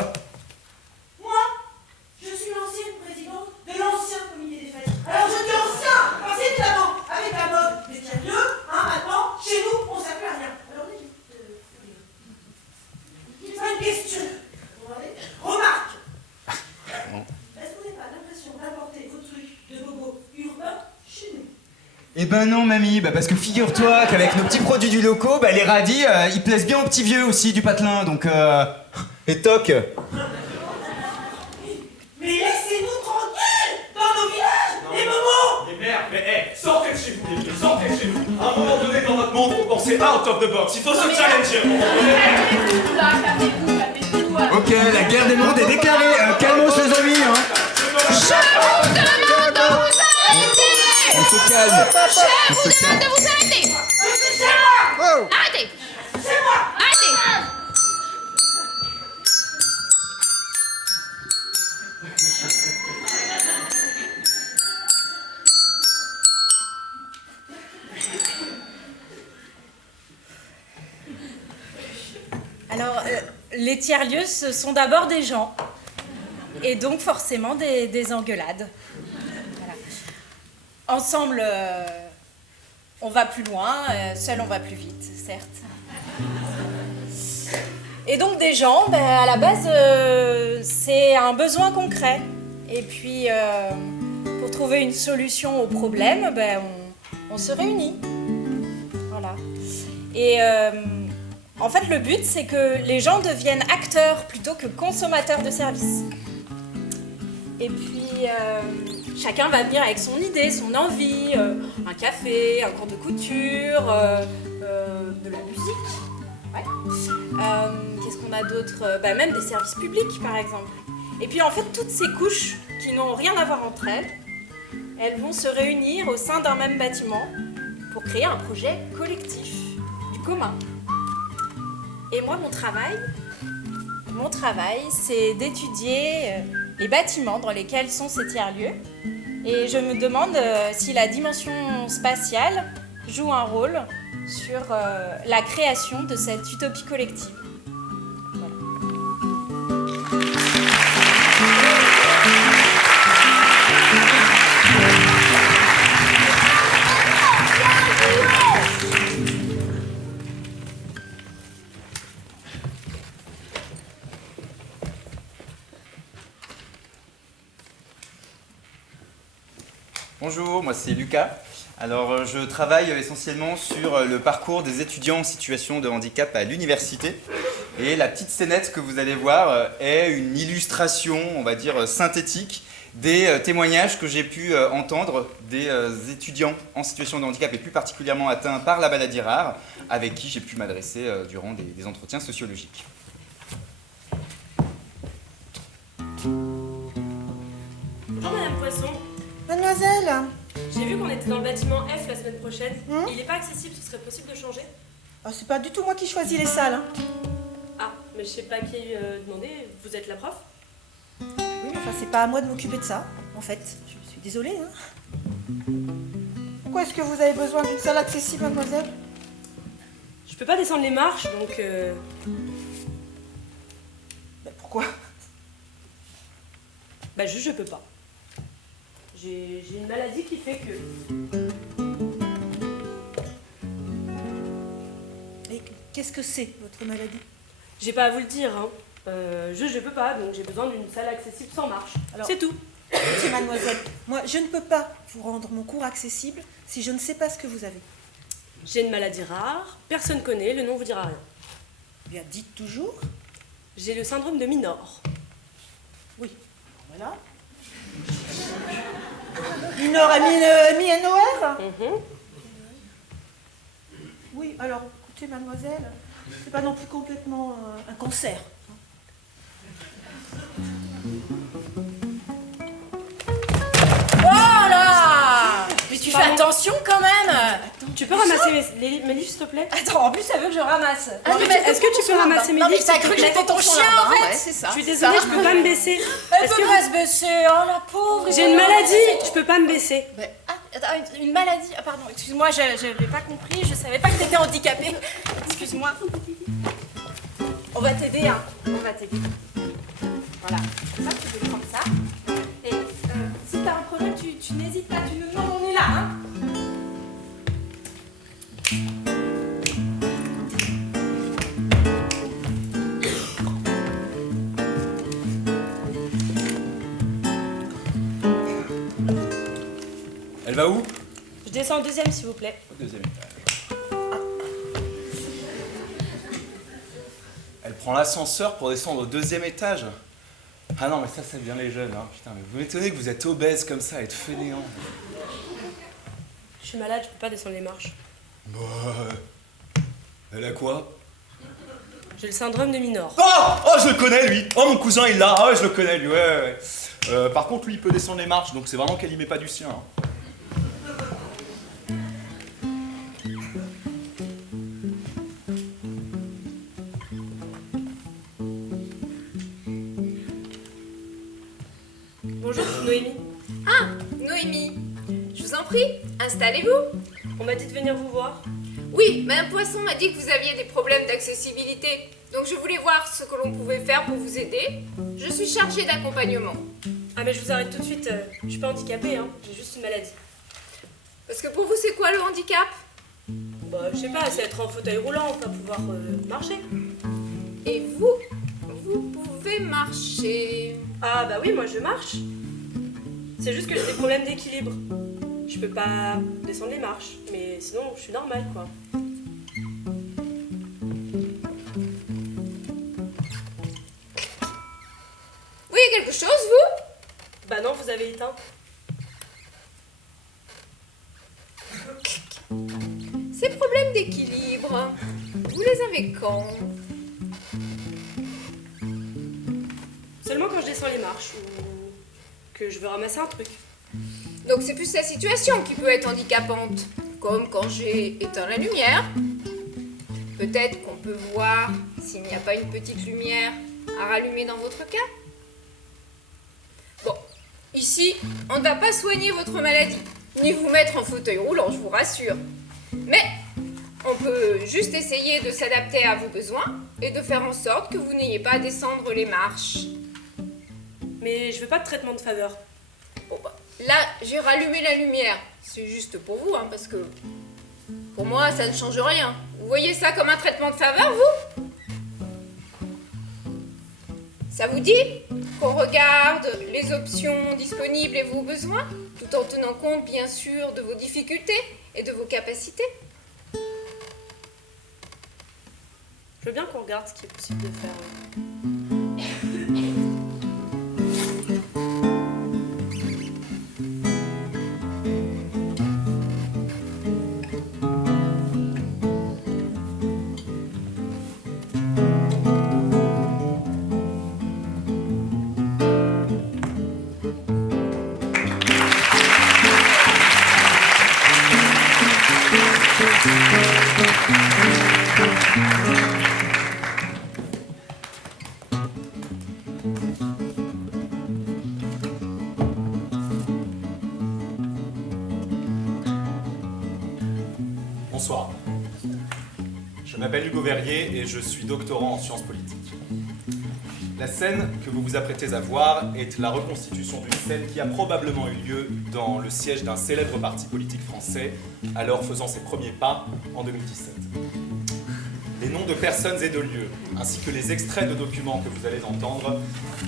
Moi, je suis l'ancienne présidente de l'ancien comité des fêtes. Alors je dis ancien, parce évidemment, avec la mode des tiers-lieux, maintenant, chez nous, on ne sert plus à rien. Alors il fait une question. Remarque. Est-ce que vous n'avez pas l'impression d'apporter vos trucs de bobo urbains chez nous? Eh ben non mamie, parce que figure-toi qu'avec nos petits produits du locaux, les radis, ils plaisent bien aux petits vieux aussi du patelin, donc et toc. Mais laissez-nous tranquilles dans nos villages, les momos. Les mères, mais sortez de chez vous, les vieux, sortez de chez vous. À un moment donné dans notre monde, faut penser out of the box, il faut se challenger. Calmez-vous là, calmez-vous. Ok, la guerre des mondes est déclarée, calmons les amis, hein. Je vous demande de vous arrêter. On se calme. Je vous demande de vous arrêter. C'est moi. Arrêtez. C'est moi. Arrêtez. Alors, les tiers-lieux, ce sont d'abord des gens. Et donc, forcément, des engueulades. Voilà. Ensemble, on va plus loin. Seul, on va plus vite, certes. Et donc, des gens, à la base, c'est un besoin concret. Et puis, pour trouver une solution au problème, on se réunit. Voilà. Et... en fait, le but, c'est que les gens deviennent acteurs plutôt que consommateurs de services. Et puis, chacun va venir avec son idée, son envie, un café, un cours de couture, de la musique. Qu'est-ce qu'on a d'autre? Même des services publics, par exemple. Et puis, en fait, toutes ces couches qui n'ont rien à voir entre elles, elles vont se réunir au sein d'un même bâtiment pour créer un projet collectif, du commun. Et moi, mon travail, c'est d'étudier les bâtiments dans lesquels sont ces tiers-lieux. Et je me demande si la dimension spatiale joue un rôle sur la création de cette utopie collective. Bonjour, moi c'est Lucas. Alors je travaille essentiellement sur le parcours des étudiants en situation de handicap à l'université. Et la petite scénette que vous allez voir est une illustration, on va dire, synthétique des témoignages que j'ai pu entendre des étudiants en situation de handicap et plus particulièrement atteints par la maladie rare, avec qui j'ai pu m'adresser durant des entretiens sociologiques. Bonjour Madame Poisson. Mademoiselle, J'ai vu qu'on était dans le bâtiment F la semaine prochaine. Il n'est pas accessible, ce serait possible de changer? c'est pas du tout moi qui choisis les salles. Ah, mais je sais pas qui demander. Vous êtes la prof? Oui, mais enfin, c'est pas à moi de m'occuper de ça, en fait. Je suis désolée. Pourquoi est-ce que vous avez besoin d'une salle accessible, mademoiselle? Je peux pas descendre les marches, donc... Pourquoi? Juste je peux pas. J'ai une maladie qui fait que... Et qu'est-ce que c'est, votre maladie? J'ai pas à vous le dire, hein. Je peux pas, donc j'ai besoin d'une salle accessible sans marche. C'est tout. Écoutez, mademoiselle, moi, je ne peux pas vous rendre mon cours accessible si je ne sais pas ce que vous avez. J'ai une maladie rare, personne connaît, le nom vous dira rien. Bien, dites toujours. J'ai le syndrome de Minor. Oui, voilà. Minor M-I-N-O-R? Oui, alors, écoutez, mademoiselle, c'est pas non plus complètement un cancer. Oh là! Mais tu fais attention quand même! Tu peux ramasser mes livres, s'il te plaît? Attends, en plus, ça veut que je ramasse. Est-ce que tu peux ramasser mes livres? Non, mais t'as cru que j'étais ton chien en fait? Ouais, c'est ça. Je suis désolée, je peux pas me baisser. Elle peut pas se baisser, oh la pauvre! J'ai une maladie, je peux pas me baisser. Attends, une maladie? Ah pardon, excuse-moi, j'avais pas compris, je savais pas que t'étais handicapée. Excuse-moi. On va t'aider, hein. On va t'aider. Voilà, comme ça, tu peux prendre ça. Et si t'as un problème, tu n'hésites pas, tu nous demandes, on est là, hein. Elle va où? Je descends au deuxième, s'il vous plaît. Au deuxième étage. Elle prend l'ascenseur pour descendre au deuxième étage. Ah non, mais ça vient les jeunes, hein. Putain, mais vous m'étonnez que vous êtes obèse comme ça, être fainéant. Je suis malade, je peux pas descendre les marches. Bah... Elle a quoi? J'ai le syndrome de Minor. Oh, je le connais, lui. Oh, mon cousin, il l'a. Ah ouais, je le connais, lui, ouais. Par contre, lui, il peut descendre les marches, donc c'est vraiment qu'elle y met pas du sien. Hein. Bonjour, Noémie. Ah, Noémie. Je vous en prie, installez-vous. On m'a dit de venir vous voir. Oui, Madame Poisson m'a dit que vous aviez des problèmes d'accessibilité. Donc je voulais voir ce que l'on pouvait faire pour vous aider. Je suis chargée d'accompagnement. Ah mais je vous arrête tout de suite, je suis pas handicapée, hein. J'ai juste une maladie. Parce que pour vous, c'est quoi le handicap? Bah, je sais pas, c'est être en fauteuil roulant, pas pouvoir marcher. Et vous pouvez marcher. Ah bah oui, moi je marche. C'est juste que j'ai des problèmes d'équilibre. Je peux pas descendre les marches, mais sinon je suis normale quoi. Vous voyez quelque chose, vous? Bah non, vous avez éteint. Ces problèmes d'équilibre, vous les avez quand? Seulement quand je descends les marches ou que je veux ramasser un truc. Donc c'est plus la situation qui peut être handicapante, comme quand j'ai éteint la lumière. Peut-être qu'on peut voir s'il n'y a pas une petite lumière à rallumer dans votre cas. Bon, ici, on ne va pas soigner votre maladie, ni vous mettre en fauteuil roulant, je vous rassure. Mais on peut juste essayer de s'adapter à vos besoins et de faire en sorte que vous n'ayez pas à descendre les marches. Mais je veux pas de traitement de faveur. Bon bah, là, j'ai rallumé la lumière. C'est juste pour vous, hein, parce que pour moi, ça ne change rien. Vous voyez ça comme un traitement de faveur, vous? Ça vous dit qu'on regarde les options disponibles et vos besoins, tout en tenant compte, bien sûr, de vos difficultés et de vos capacités? Je veux bien qu'on regarde ce qui est possible de faire. Bonsoir. Je m'appelle Hugo Verrier et je suis doctorant en sciences politiques. La scène que vous vous apprêtez à voir est la reconstitution d'une scène qui a probablement eu lieu dans le siège d'un célèbre parti politique français, alors faisant ses premiers pas en 2017. Les noms de personnes et de lieux, ainsi que les extraits de documents que vous allez entendre,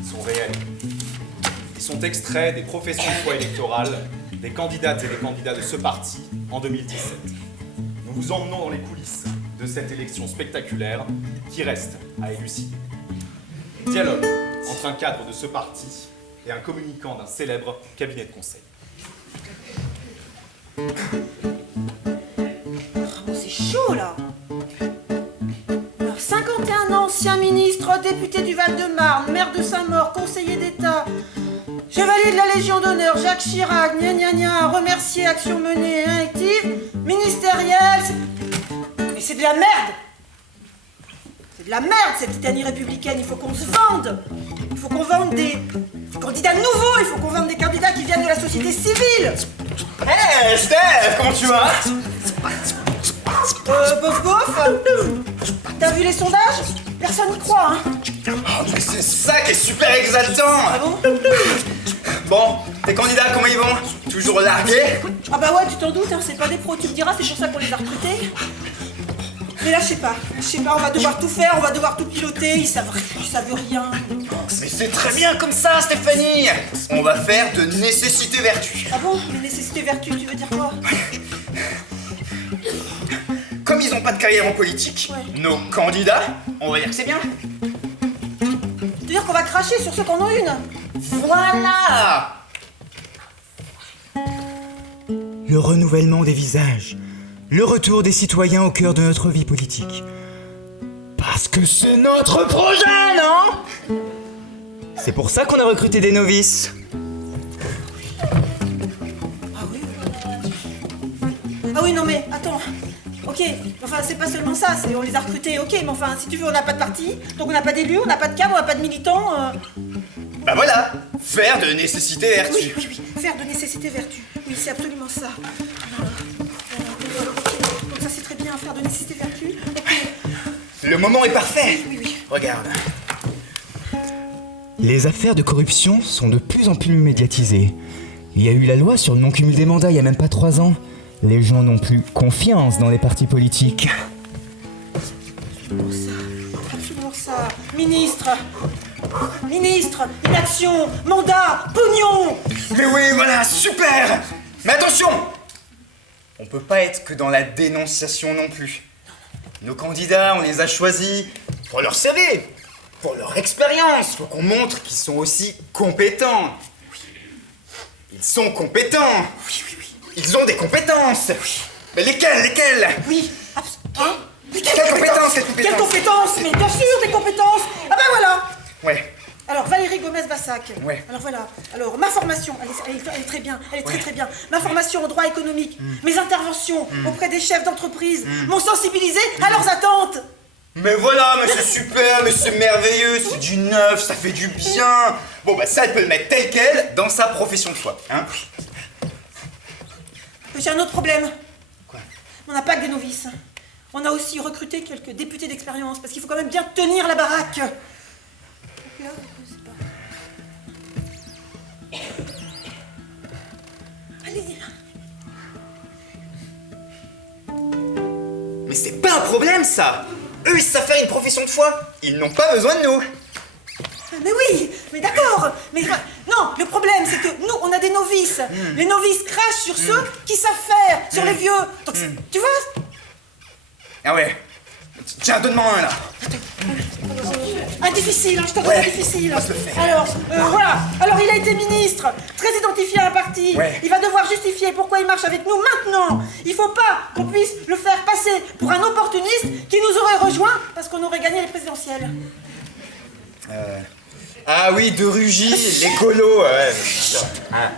sont réels. Ils sont extraits des professions de foi électorales des candidates et des candidats de ce parti en 2017. Nous vous emmenons dans les coulisses de cette élection spectaculaire qui reste à élucider. Dialogue entre un cadre de ce parti et un communicant d'un célèbre cabinet de conseil. Oh, c'est chaud là. Alors, 51 ans, ancien ministre, député du Val-de-Marne, maire de Saint-Maur, conseiller d'État, chevalier de la Légion d'honneur, Jacques Chirac, gna gna gna, remercié, action menée, active, ministérielle. Mais c'est de la merde. C'est de la merde cette litanie républicaine, il faut qu'on se vende. Il faut qu'on vende des candidats nouveaux, il faut qu'on vende des candidats qui viennent de la société civile. Hé, Steph, comment tu vas? Bof bof. T'as vu les sondages? Personne n'y croit, hein. Oh, mais c'est ça qui est super exaltant. Ah bon? Bon, tes candidats, comment ils vont? Toujours largués? Ah bah ouais, tu t'en doutes, hein, c'est pas des pros, tu me diras, c'est pour ça qu'on les a recrutés. Mais là, je sais pas, on va devoir tout faire, on va devoir tout piloter, ils savent rien. Mais c'est très bien comme ça, Stéphanie. On va faire de nécessité vertu. Ah bon? Mais nécessité vertu, tu veux dire quoi? Comme ils ont pas de carrière en politique, nos candidats, on va dire que c'est bien. Tu veux dire qu'on va cracher sur ceux qui en ont une? Voilà! Le renouvellement des visages, le retour des citoyens au cœur de notre vie politique. Parce que c'est notre projet, non? C'est pour ça qu'on a recruté des novices. Ah oui, non mais, attends. Ok, enfin c'est pas seulement ça, on les a recrutés, ok, mais enfin si tu veux on n'a pas de parti, donc on n'a pas d'élus, on n'a pas de cadre, on n'a pas de militants. Bah voilà, faire de nécessité vertu. Oui, faire de nécessité vertu. Oui, c'est absolument ça. Donc ça c'est très bien, faire de nécessité vertu. Le moment est parfait. Regarde. Les affaires de corruption sont de plus en plus médiatisées. Il y a eu la loi sur le non-cumul des mandats il y a même pas 3 ans. Les gens n'ont plus confiance dans les partis politiques. Absolument ça. Ministre, inaction, mandat, pognon. Mais oui, voilà, super. Mais attention, on peut pas être que dans la dénonciation non plus. Nos candidats, on les a choisis pour leur CV, pour leur expérience. Faut qu'on montre qu'ils sont aussi compétents. Ils sont compétents. Ils ont des compétences. Mais lesquelles? Oui, Quelle compétence? Quelle compétence? Mais bien sûr, des compétences. Ah ben voilà. Ouais. Alors, Valérie Gomez-Bassac. Ouais. Alors voilà. Alors, ma formation, elle est très bien. Elle est très bien. Ma formation en droit économique, mes interventions auprès des chefs d'entreprise m'ont sensibilisé à leurs attentes. Mais voilà, mais c'est super, mais c'est merveilleux, c'est du neuf, ça fait du bien. Bon, bah ça, elle peut le mettre tel quel dans sa profession de foi, hein. J'ai un autre problème. Quoi? On n'a pas que des novices. On a aussi recruté quelques députés d'expérience, parce qu'il faut quand même bien tenir la baraque. Là, je sais pas. Allez. Mais c'est pas un problème, ça. Eux, ils savent faire une profession de foi. Ils n'ont pas besoin de nous. Mais oui, mais d'accord. Mais non, le problème, c'est que nous, on a des novices. Les novices crachent sur ceux qui savent faire, sur les vieux. Donc, tu vois? Ah ouais. Tiens, donne-moi un, là. Un difficile, hein, je te donne un difficile. Alors, voilà. Alors, il a été ministre, très identifié à un parti. Ouais. Il va devoir justifier pourquoi il marche avec nous maintenant. Il faut pas qu'on puisse le faire passer pour un opportuniste qui nous aurait rejoint parce qu'on aurait gagné les présidentielles. Ah oui, de Rugy, l'écolo, ouais. Ah.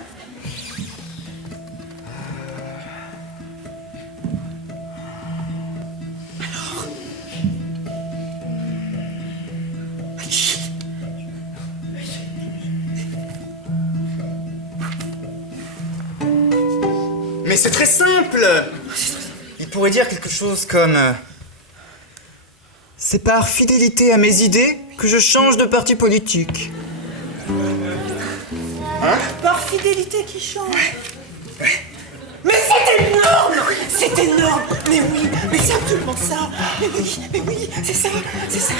Mais c'est très simple. Il pourrait dire quelque chose comme... c'est par fidélité à mes idées que je change de parti politique. Hein? Par fidélité qui change. Mais c'est énorme! C'est énorme! Mais oui, mais c'est absolument ça! Mais oui, c'est ça! C'est ça!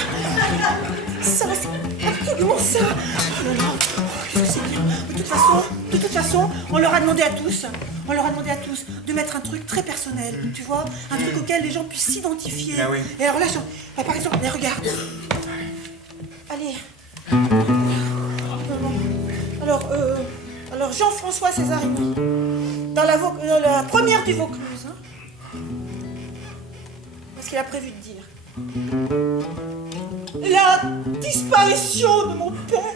Ça, c'est absolument ça! Oh là là! Oh, c'est bien! De toute façon, on leur a demandé à tous de mettre un truc très personnel, tu vois? Un truc auquel les gens puissent s'identifier. Ah oui. Et alors là, par exemple, mais regarde! Allez! Alors Jean-François Césarini, dans la première du Vaucluse, hein, parce qu'il a prévu de dire la disparition de mon père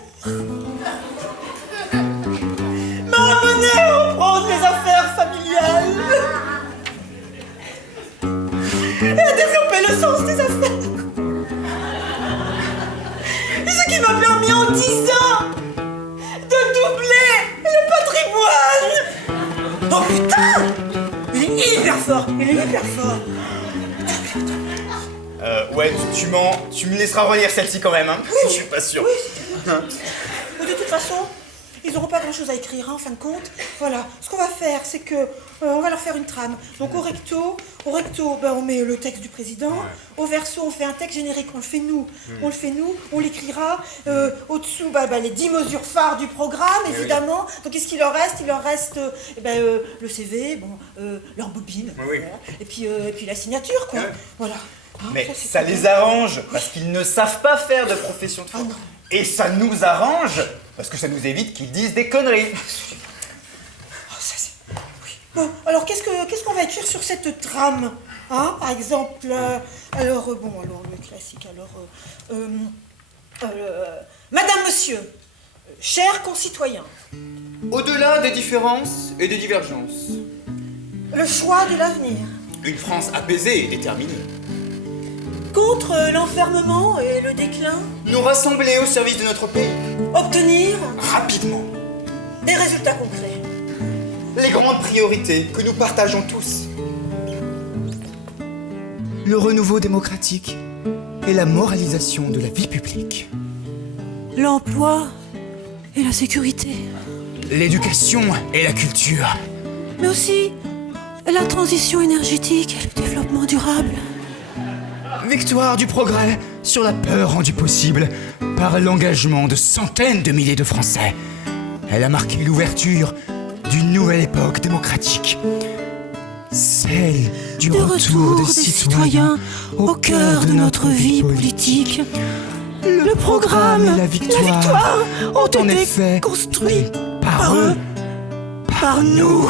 m'a amené à reprendre les affaires familiales et à développer le sens des affaires. Ce qui m'a permis en 10 ans de doubler le patrimoine. Oh putain! Il est hyper fort. Ouais, tu mens. Tu me laisseras relire celle-ci quand même, hein. Oui. Je suis pas sûr. Oui. De toute façon, ils n'auront pas grand-chose à écrire, hein, en fin de compte. Voilà, ce qu'on va faire, c'est que on va leur faire une trame. Donc au recto, on met le texte du président. Ouais. Au verso, on fait un texte générique. On le fait nous. On l'écrira. Au-dessous, les 10 mesures phares du programme, évidemment. Oui. Donc qu'est-ce qu'il leur reste? Il leur reste le CV, leur bobine. Oui. Voilà. Et puis la signature, quoi. Ouais. Voilà. Mais ça les arrange, parce qu'ils ne savent pas faire de profession de foi. Ah, et ça nous arrange, parce que ça nous évite qu'ils disent des conneries. Bon, alors qu'est-ce qu'on va écrire sur cette trame, hein? Par exemple, alors le classique, Madame, Monsieur, chers concitoyens. Au-delà des différences et des divergences. Le choix de l'avenir. Une France apaisée et déterminée. Contre l'enfermement et le déclin. Nous rassembler au service de notre pays. Obtenir. Rapidement. Des résultats concrets. Les grandes priorités que nous partageons tous. Le renouveau démocratique et la moralisation de la vie publique. L'emploi et la sécurité. L'éducation et la culture. Mais aussi la transition énergétique et le développement durable. Victoire du progrès sur la peur rendue possible par l'engagement de centaines de milliers de Français. Elle a marqué l'ouverture d'une nouvelle époque démocratique. Celle du retour des citoyens au cœur de notre vie politique. Le programme et la victoire ont en effet construits par eux, par nous.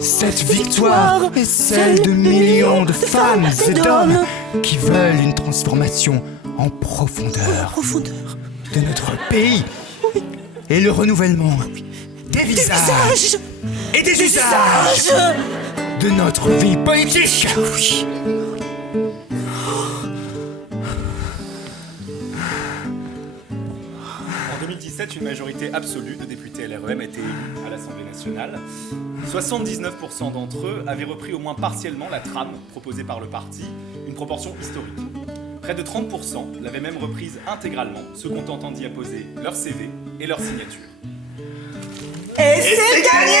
Cette victoire est celle de millions de femmes et d'hommes qui veulent une transformation en profondeur de notre pays et le renouvellement des visages et des usages de notre vie politique. En 2017, une majorité absolue de députés LREM a été élue à l'Assemblée nationale. 79% d'entre eux avaient repris au moins partiellement la trame proposée par le parti, une proportion historique. Près de 30% l'avaient même reprise intégralement, se contentant d'y apposer leur CV et leur signature. Et c'est gagné!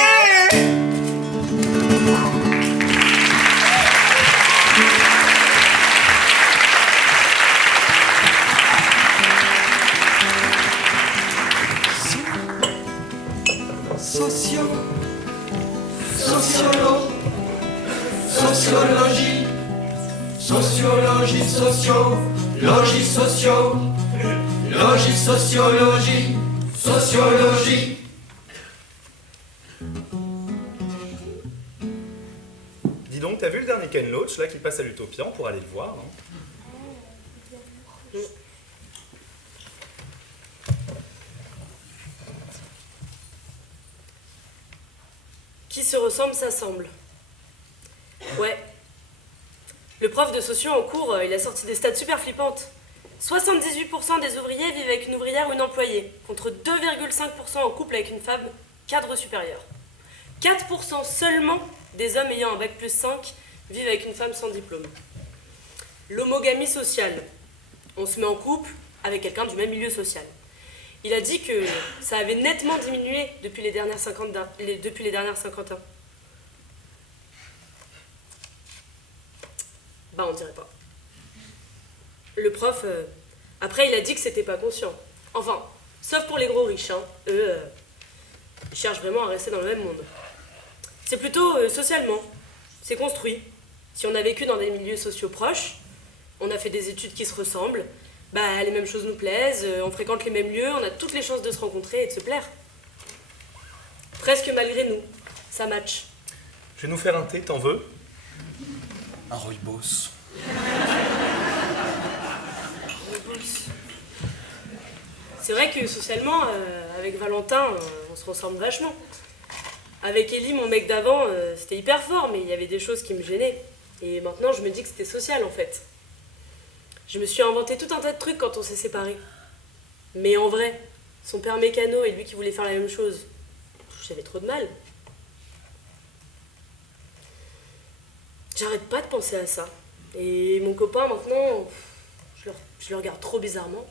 Sociologie. Dis donc, t'as vu le dernier Ken Loach là qui passe à l'Utopia? On pourra aller le voir, non? Qui se ressemble s'assemble. Ouais. Le prof de socio en cours, il a sorti des stats super flippantes. 78% des ouvriers vivent avec une ouvrière ou une employée, contre 2,5% en couple avec une femme cadre supérieur. 4% seulement des hommes ayant un bac plus 5 vivent avec une femme sans diplôme. L'homogamie sociale. On se met en couple avec quelqu'un du même milieu social. Il a dit que ça avait nettement diminué depuis les dernières 50 ans. Bah, on dirait pas. Le prof, après, il a dit que c'était pas conscient. Enfin, sauf pour les gros riches, hein. Eux, ils cherchent vraiment à rester dans le même monde. C'est plutôt socialement. C'est construit. Si on a vécu dans des milieux sociaux proches, on a fait des études qui se ressemblent, bah, les mêmes choses nous plaisent, on fréquente les mêmes lieux, on a toutes les chances de se rencontrer et de se plaire. Presque malgré nous, ça match. Je vais nous faire un thé, t'en veux? Un rooibos. C'est vrai que socialement, avec Valentin, on se ressemble vachement. Avec Ellie, mon mec d'avant, c'était hyper fort, mais il y avait des choses qui me gênaient. Et maintenant, je me dis que c'était social, en fait. Je me suis inventé tout un tas de trucs quand on s'est séparés. Mais en vrai, son père mécano et lui qui voulait faire la même chose, j'avais trop de mal. J'arrête pas de penser à ça. Et mon copain, maintenant, je le regarde trop bizarrement.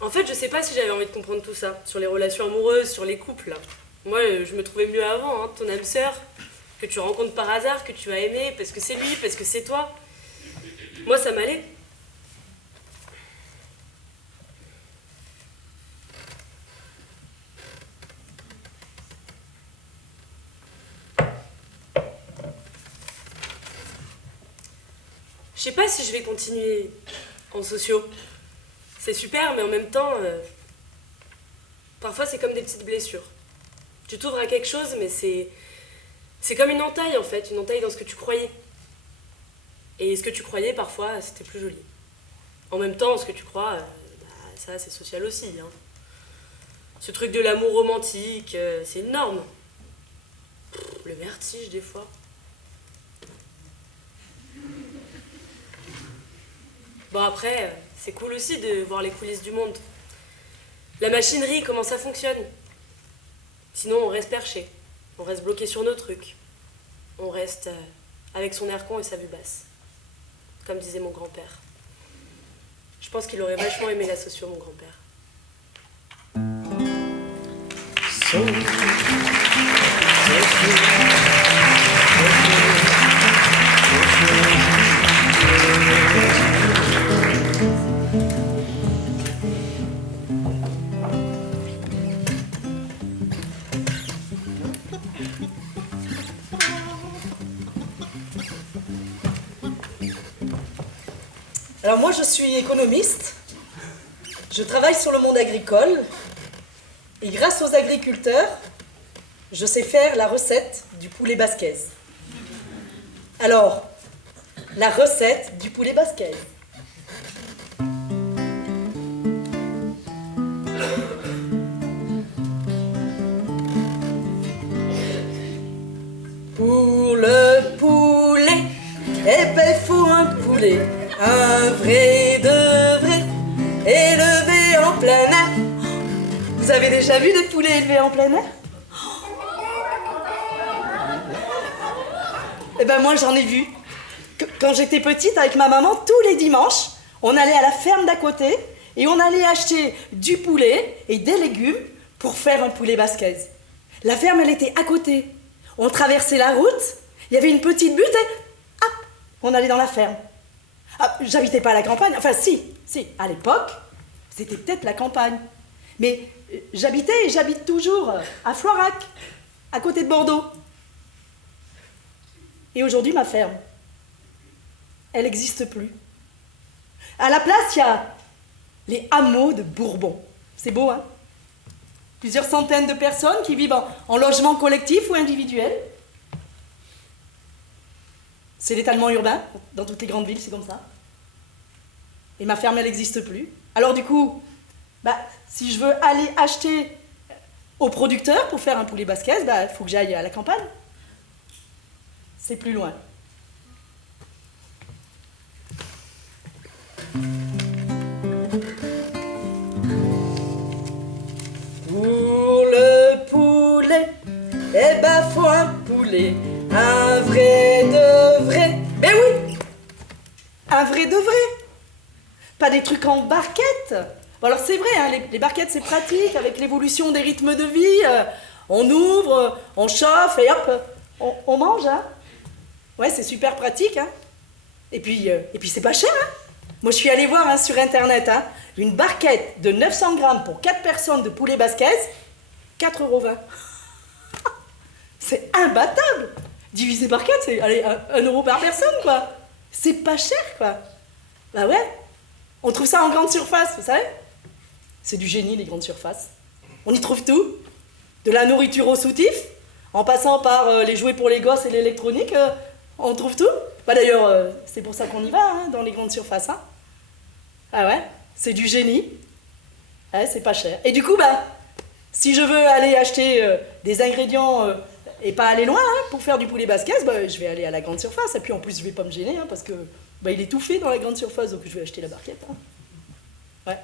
En fait, je sais pas si j'avais envie de comprendre tout ça, sur les relations amoureuses, sur les couples, là. Moi, je me trouvais mieux avant, hein, ton âme sœur, que tu rencontres par hasard, que tu as aimé, parce que c'est lui, parce que c'est toi. Moi, ça m'allait. Je sais pas si je vais continuer en socio. C'est super, mais en même temps, parfois c'est comme des petites blessures. Tu t'ouvres à quelque chose, mais c'est comme une entaille en fait, une entaille dans ce que tu croyais. Et ce que tu croyais, parfois, c'était plus joli. En même temps, ce que tu crois, ça c'est social aussi. Hein. Ce truc de l'amour romantique, c'est une norme. Le vertige des fois. Bon après, c'est cool aussi de voir les coulisses du monde. La machinerie, comment ça fonctionne. Sinon on reste perché, on reste bloqué sur nos trucs. On reste avec son air con et sa vue basse. Comme disait mon grand-père. Je pense qu'il aurait vachement aimé la socio, mon grand-père. Alors moi, je suis économiste. Je travaille sur le monde agricole et grâce aux agriculteurs, je sais faire la recette du poulet basquez. Alors, la recette du poulet basquez. Pour le poulet, eh ben faut un poulet, un vrai de vrai, élevé en plein air. Vous avez déjà vu des poulets élevés en plein air? Eh ben moi j'en ai vu. Quand j'étais petite avec ma maman, tous les dimanches, on allait à la ferme d'à côté et on allait acheter du poulet et des légumes pour faire un poulet basquez. La ferme elle était à côté. On traversait la route, il y avait une petite butte et hop, on allait dans la ferme. Ah, j'habitais pas à la campagne, enfin si, à l'époque, c'était peut-être la campagne. Mais j'habitais et j'habite toujours à Floirac, à côté de Bordeaux. Et aujourd'hui, ma ferme, elle n'existe plus. À la place, il y a les hameaux de Bourbon. C'est beau, hein? Plusieurs centaines de personnes qui vivent en logement collectif ou individuel. C'est l'étalement urbain. Dans toutes les grandes villes, c'est comme ça. Et ma ferme, elle n'existe plus. Alors du coup, si je veux aller acheter au producteur pour faire un poulet basquez, il faut que j'aille à la campagne. C'est plus loin. Pour le poulet, eh ben faut un poulet, un vrai de vrai. Mais oui, un vrai de vrai. Pas des trucs en barquette. Bon alors c'est vrai, hein, les barquettes c'est pratique avec l'évolution des rythmes de vie. On ouvre, on chauffe et hop, on mange. Hein. Ouais, c'est super pratique. Hein. Et puis c'est pas cher. Hein. Moi je suis allée voir sur internet. Hein, une barquette de 900 grammes pour 4 personnes de poulet basquez, 4,20 €. C'est imbattable. Divisé par 4, c'est 1 € par personne, quoi. C'est pas cher, quoi. Bah ouais. On trouve ça en grande surface, vous savez. C'est du génie, les grandes surfaces. On y trouve tout. De la nourriture au soutif, en passant par les jouets pour les gosses et l'électronique, on trouve tout. Bah d'ailleurs, c'est pour ça qu'on y va, dans les grandes surfaces. Hein. Ah ouais, c'est du génie. Ouais, c'est pas cher. Et du coup, si je veux aller acheter des ingrédients et pas aller loin pour faire du poulet basquez, je vais aller à la grande surface. Et puis en plus, je vais pas me gêner parce que il est tout fait dans la grande surface, donc je vais acheter la barquette. Hein. Ouais.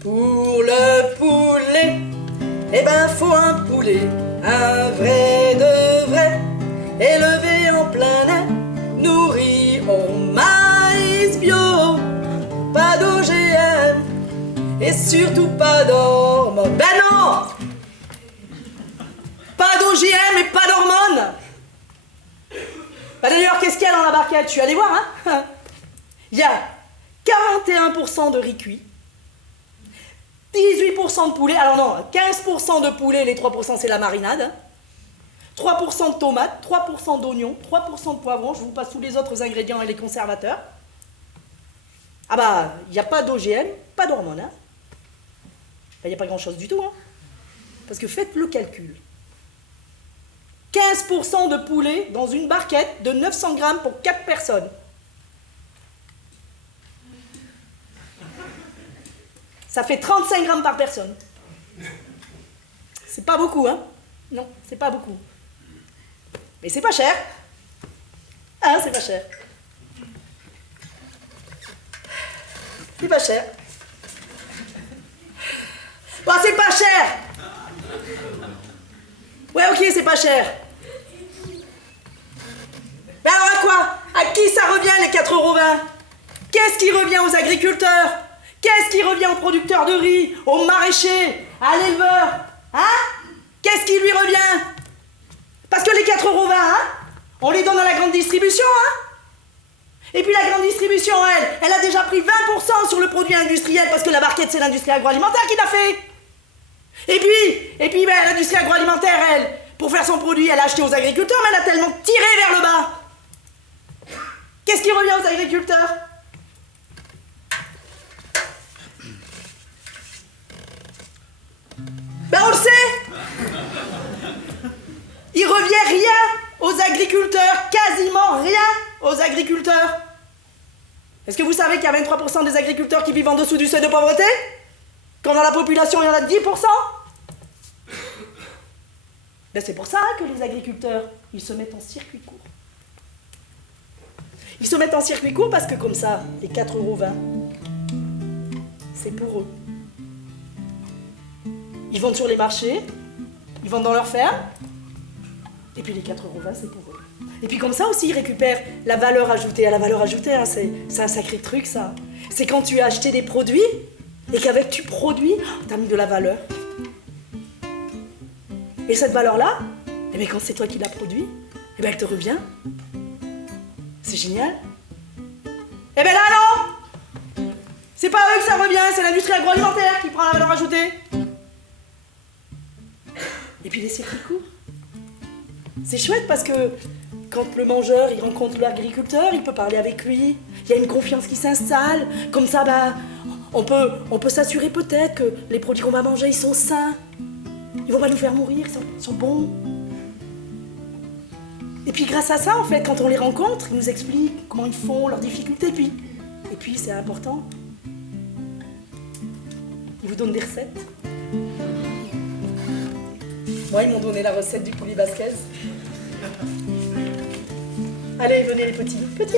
Pour le poulet, eh ben faut un poulet, un vrai de vrai, élevé en plein air, nourri au maïs bio, pas d'OGM et surtout pas d'hormones. Ben non, pas d'OGM et pas d'hormones. D'ailleurs, qu'est-ce qu'il y a dans la barquette? Je suis allée voir, hein. Il y a 41% de riz cuit, 18% de poulet, alors non, 15% de poulet, les 3% c'est la marinade, 3% de tomates, 3% d'oignons, 3% de poivrons, je vous passe tous les autres ingrédients et les conservateurs. Ah il n'y a pas d'OGM, pas d'hormones, hein. Il n'y a pas grand-chose du tout, hein. Parce que faites le calcul. 15% de poulet dans une barquette de 900 grammes pour 4 personnes. Ça fait 35 grammes par personne. C'est pas beaucoup, hein? Non, c'est pas beaucoup. Mais c'est pas cher. Ah, c'est pas cher. C'est pas cher. Bon, c'est pas cher. Ouais, ok, c'est pas cher. Mais alors à quoi? À qui ça revient les 4,20 €? Qu'est-ce qui revient aux agriculteurs? Qu'est-ce qui revient aux producteurs de riz, aux maraîchers, à l'éleveur? Hein? Qu'est-ce qui lui revient? Parce que les 4,20 €, hein, on les donne à la grande distribution, hein? Et puis la grande distribution, elle a déjà pris 20% sur le produit industriel parce que la barquette, c'est l'industrie agroalimentaire qui l'a fait. Et puis l'industrie agroalimentaire, elle, Pour faire son produit, elle a acheté aux agriculteurs, mais elle a tellement tiré vers le bas. Qu'est-ce qui revient aux agriculteurs? Ben on le sait. Il revient rien aux agriculteurs, quasiment rien aux agriculteurs. Est-ce que vous savez qu'il y a 23% des agriculteurs qui vivent en dessous du seuil de pauvreté? Quand dans la population il y en a 10%? Ben c'est pour ça que les agriculteurs, ils se mettent en circuit court. Ils se mettent en circuit court parce que comme ça, les 4,20 €, c'est pour eux. Ils vendent sur les marchés, ils vendent dans leurs fermes, et puis les 4,20 €, c'est pour eux. Et puis comme ça aussi, ils récupèrent la valeur ajoutée. À la valeur ajoutée, hein, c'est un sacré truc, ça. C'est quand tu as acheté des produits, et qu'avec tu produis, t'as mis de la valeur. Et cette valeur-là, eh bien, quand c'est toi qui l'as produit, eh bien, elle te revient. C'est génial. Eh bien là, non! C'est pas eux que ça revient, c'est l'industrie agroalimentaire qui prend la valeur ajoutée. Et puis les circuits courts. C'est chouette parce que quand le mangeur il rencontre l'agriculteur, il peut parler avec lui, il y a une confiance qui s'installe. Comme ça, bah, on peut s'assurer peut-être que les produits qu'on va manger, ils sont sains. Ils vont pas nous faire mourir, ils sont bons. Et puis grâce à ça, en fait, quand on les rencontre, ils nous expliquent comment ils font, leurs difficultés. Et puis c'est important, ils vous donnent des recettes. Moi, ils m'ont donné la recette du poulet basquez. Allez, venez les petits. Petits.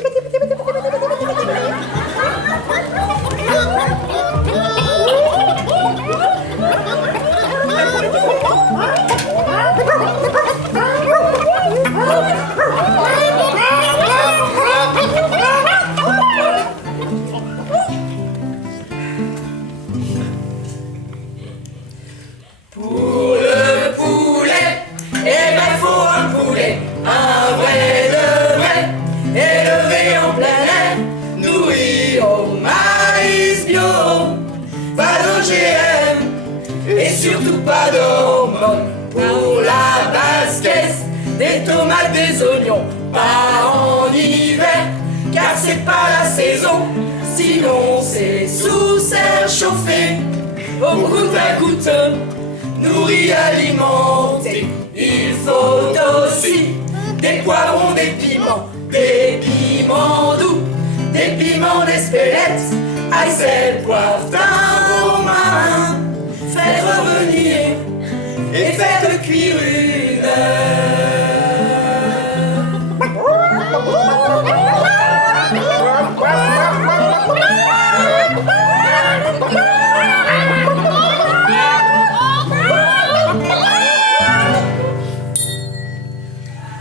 Pour le poulet, eh ben faut un poulet, un vrai de vrai, élevé en plein air, nourri au maïs bio, pas d'OGM et surtout pas d'hormones. Pour la basquez, des tomates, des oignons, pas en hiver, car c'est pas la saison, sinon c'est sous serre chauffée, au goutte nourri, alimenté. Il faut aussi des poivrons, des piments doux, des piments d'Espelette, ail, sel, poivre, thym, romarin. Faites revenir et faites cuire une heure.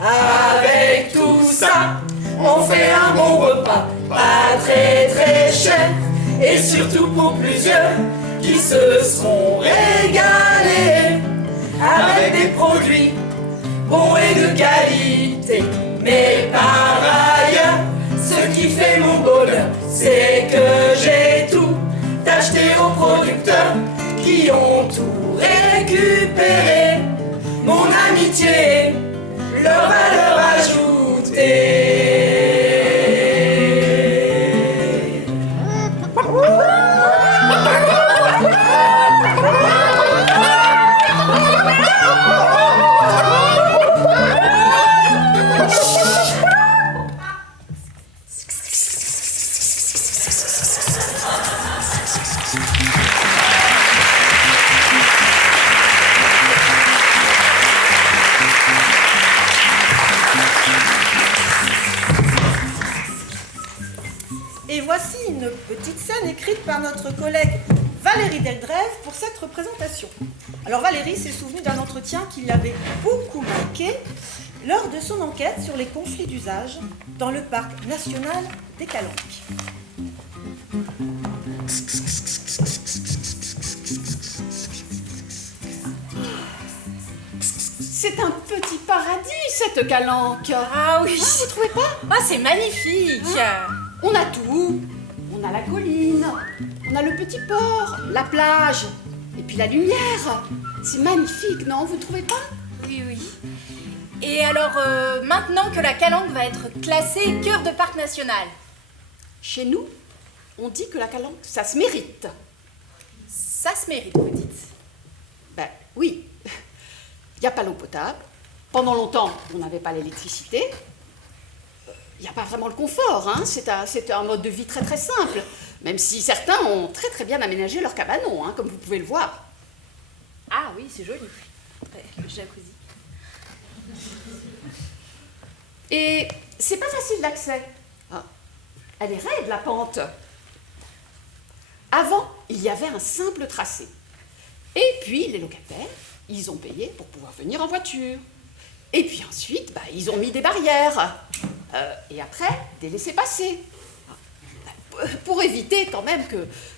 Avec tout ça, on fait un bon repas, pas très très cher, et surtout pour plusieurs qui se seront régalés, avec des produits bons et de qualité. Mais par ailleurs, ce qui fait mon bonheur, c'est que j'ai tout acheté aux producteurs qui ont tout récupéré. Mon amitié, leur valeur ajoutée. Et voici une petite scène écrite par notre collègue Valérie Deldrève pour cette représentation. Alors Valérie s'est souvenue d'un entretien qui l'avait beaucoup marqué lors de son enquête sur les conflits d'usage dans le parc national des Calanques. C'est un petit paradis, cette Calanque. Ah oui. Ah, vous trouvez pas? Ah, c'est magnifique. On a tout. On a la colline, on a le petit port, la plage, et puis la lumière. C'est magnifique, non? Vous trouvez pas? Oui, oui. Et alors, maintenant que la Calanque va être classée cœur de parc national. Chez nous, on dit que la Calanque, ça se mérite. Ça se mérite, vous dites? Ben oui. Il n'y a pas l'eau potable. Pendant longtemps, on n'avait pas l'électricité. Il n'y a pas vraiment le confort, hein. C'est un mode de vie très très simple. Même si certains ont très très bien aménagé leur cabanon, hein, comme vous pouvez le voir. Ah oui, c'est joli. Le jacuzzi. Et c'est pas facile d'accès. Ah, elle est raide, la pente. Avant, il y avait un simple tracé. Et puis, les locataires, ils ont payé pour pouvoir venir en voiture. Et puis ensuite, ils ont mis des barrières. Et après, des laissez-passer. Pour éviter quand même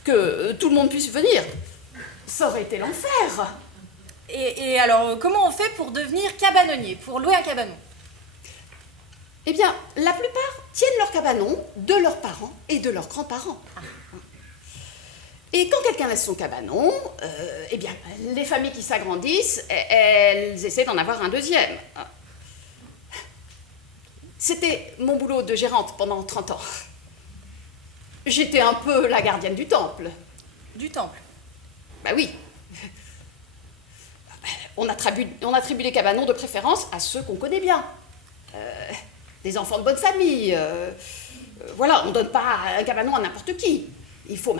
que tout le monde puisse venir. Ça aurait été l'enfer. Et alors, comment on fait pour devenir cabanonnier, pour louer un cabanon? Eh bien, la plupart tiennent leur cabanon de leurs parents et de leurs grands-parents. Et quand quelqu'un laisse son cabanon, eh bien, les familles qui s'agrandissent, elles essaient d'en avoir un deuxième. C'était mon boulot de gérante pendant 30 ans. J'étais un peu la gardienne du temple. Du temple? Bah oui. On attribue les cabanons de préférence à ceux qu'on connaît bien. Des enfants de bonne famille. Voilà, on ne donne pas un cabanon à n'importe qui. Il faut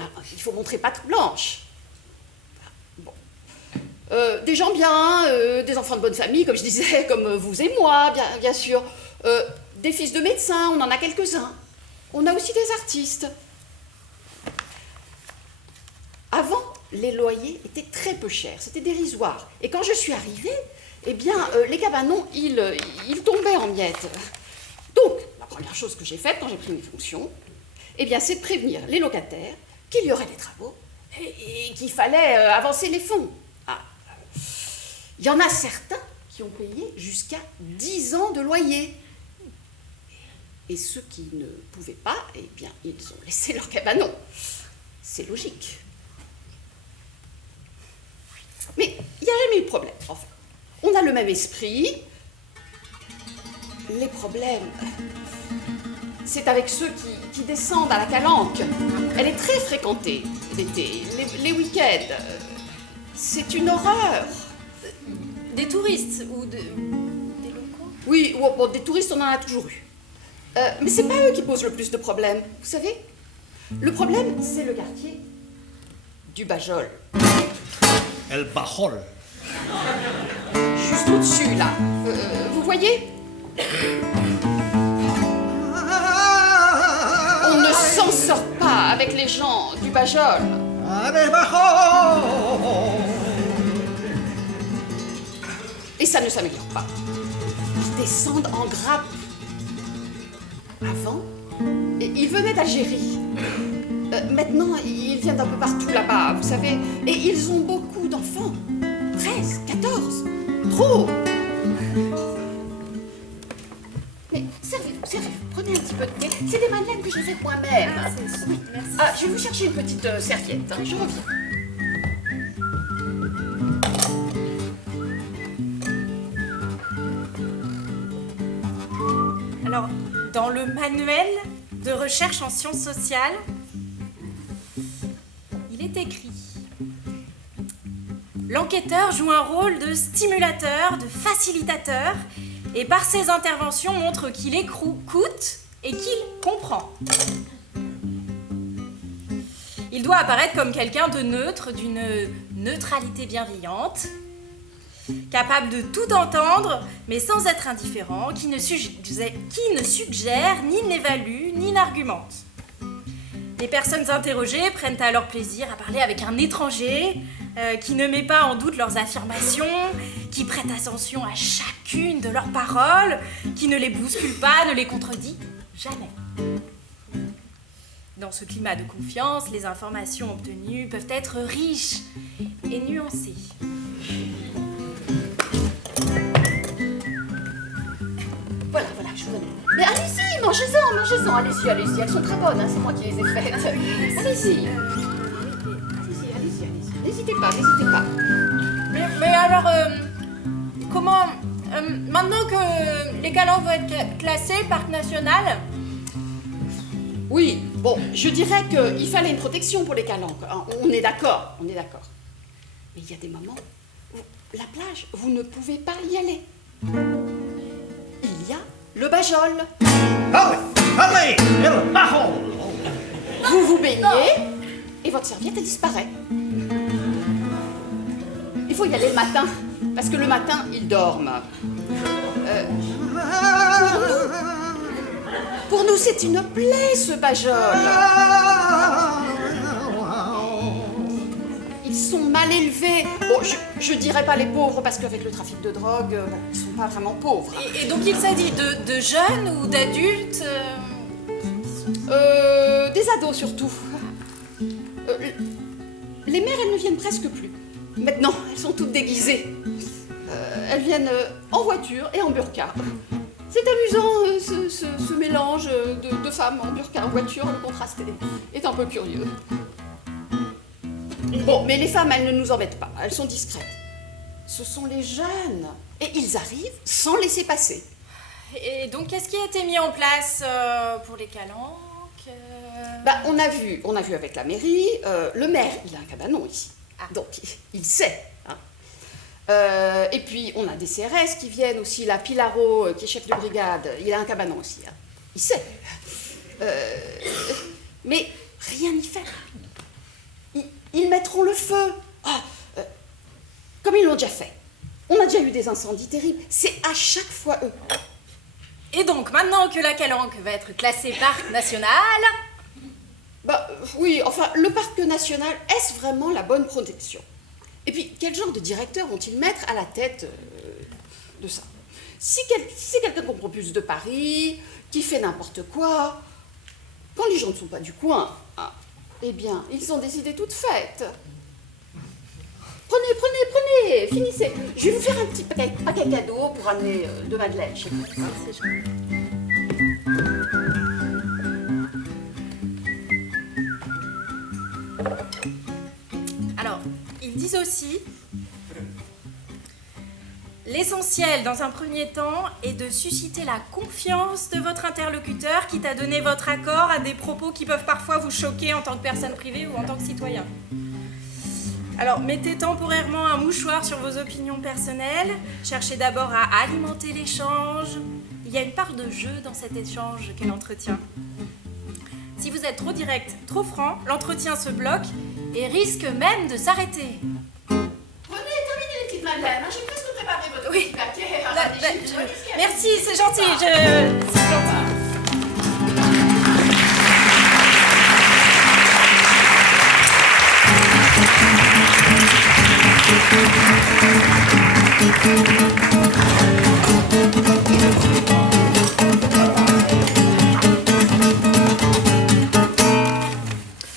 montrer patte blanche. Bon. Des gens bien, des enfants de bonne famille, comme je disais, comme vous et moi, bien sûr. Des fils de médecins, on en a quelques-uns. On a aussi des artistes. Avant, les loyers étaient très peu chers, c'était dérisoire. Et quand je suis arrivée, eh bien, les cabanons, ils tombaient en miettes. Donc, la première chose que j'ai faite quand j'ai pris mes fonctions, eh bien, c'est de prévenir les locataires qu'il y aurait des travaux et qu'il fallait avancer les fonds. Il y en a certains qui ont payé jusqu'à 10 ans de loyer. Et ceux qui ne pouvaient pas, eh bien, ils ont laissé leur cabanon. C'est logique. Mais il n'y a jamais eu de problème. Enfin, on a le même esprit. Les problèmes, c'est avec ceux qui descendent à la Calanque. Elle est très fréquentée l'été, les week-ends. C'est une horreur. Des touristes ou des locaux? Oui, bon, des touristes, on en a toujours eu. Mais c'est pas eux qui posent le plus de problèmes, vous savez. Le problème, c'est le quartier du Bajol. El Bajol. Juste au-dessus, là. Vous voyez? On ne s'en sort pas avec les gens du Bajol. Et ça ne s'améliore pas. Ils descendent en grappe. Avant, ils venaient d'Algérie. Maintenant, ils viennent d'un peu partout là-bas, vous savez. Et ils ont beaucoup d'enfants. 13, 14. Trop. Mais servez-vous, prenez un petit peu de thé. C'est des madeleines que j'ai faites moi-même. Oui. Je vais vous chercher une petite serviette, hein, je reviens. Alors, dans le manuel de recherche en sciences sociales, il est écrit: l'enquêteur joue un rôle de stimulateur, de facilitateur, et par ses interventions montre qu'il écoute et qu'il comprend. Il doit apparaître comme quelqu'un de neutre, d'une neutralité bienveillante, capable de tout entendre, mais sans être indifférent, qui ne suggère, ni n'évalue, ni n'argumente. Les personnes interrogées prennent alors plaisir à parler avec un étranger, qui ne met pas en doute leurs affirmations, qui prête attention à chacune de leurs paroles, qui ne les bouscule pas, ne les contredit jamais. Dans ce climat de confiance, les informations obtenues peuvent être riches et nuancées. Voilà, je vous donne. Mais allez-y, mangez-en, allez-y, elles sont très bonnes, hein, c'est moi qui les ai faites. Allez-y. N'hésitez pas. Mais alors, comment Maintenant que les calanques vont être classés, parc national, Oui, bon, je dirais qu'il fallait une protection pour les calanques. Hein. On est d'accord, on est d'accord. Mais il y a des moments où la plage, vous ne pouvez pas y aller. Il y a le bajol. Allez, le bajol. Vous vous baignez et votre serviette, elle disparaît. Il faut y aller le matin, parce que le matin, ils dorment. Pour nous, c'est une plaie, ce bajol. Ils sont mal élevés. Bon, je dirais pas les pauvres, parce qu'avec le trafic de drogue, bon, ils sont pas vraiment pauvres. et donc il s'agit de jeunes ou d'adultes Des ados, surtout. Les mères, elles ne viennent presque plus. Maintenant, elles sont toutes déguisées. Elles viennent en voiture et en burqa. C'est amusant, ce mélange de femmes en burqa, en voiture, le contraste est un peu curieux. Bon, mais les femmes, elles ne nous embêtent pas, elles sont discrètes. Ce sont les jeunes, et ils arrivent sans laisser passer. Et donc qu'est-ce qui a été mis en place pour les calanques Bah, on a vu avec la mairie, le maire, il a un cabanon ici, donc il sait. Hein. Et puis on a des CRS qui viennent aussi, la Pilaro, qui est chef de brigade, il a un cabanon aussi, hein. Il sait. Mais rien n'y fait. Ils mettront le feu. Comme ils l'ont déjà fait. On a déjà eu des incendies terribles, c'est à chaque fois eux. Et donc maintenant que la calanque va être classée parc national... Bah oui, enfin, le parc national, est-ce vraiment la bonne protection? Et puis, quel genre de directeur vont-ils mettre à la tête de ça? Si c'est quelqu'un qu'on propulse de Paris, qui fait n'importe quoi, quand les gens ne sont pas du coin, hein, eh bien, ils ont des idées toutes faites. Prenez, finissez. Je vais vous faire un petit paquet cadeau pour amener de madeleine chez vous. Hein, c'est gentil. Alors, ils disent aussi... L'essentiel, dans un premier temps, est de susciter la confiance de votre interlocuteur, quitte à donner votre accord à des propos qui peuvent parfois vous choquer en tant que personne privée ou en tant que citoyen. Alors, mettez temporairement un mouchoir sur vos opinions personnelles. Cherchez d'abord à alimenter l'échange. Il y a une part de jeu dans cet échange qu'est l'entretien. Si vous êtes trop direct, trop franc, l'entretien se bloque et risque même de s'arrêter. Prenez, terminez les petites madeleines. J'ai presque préparé votre petit paquet. Merci, c'est gentil. C'est gentil.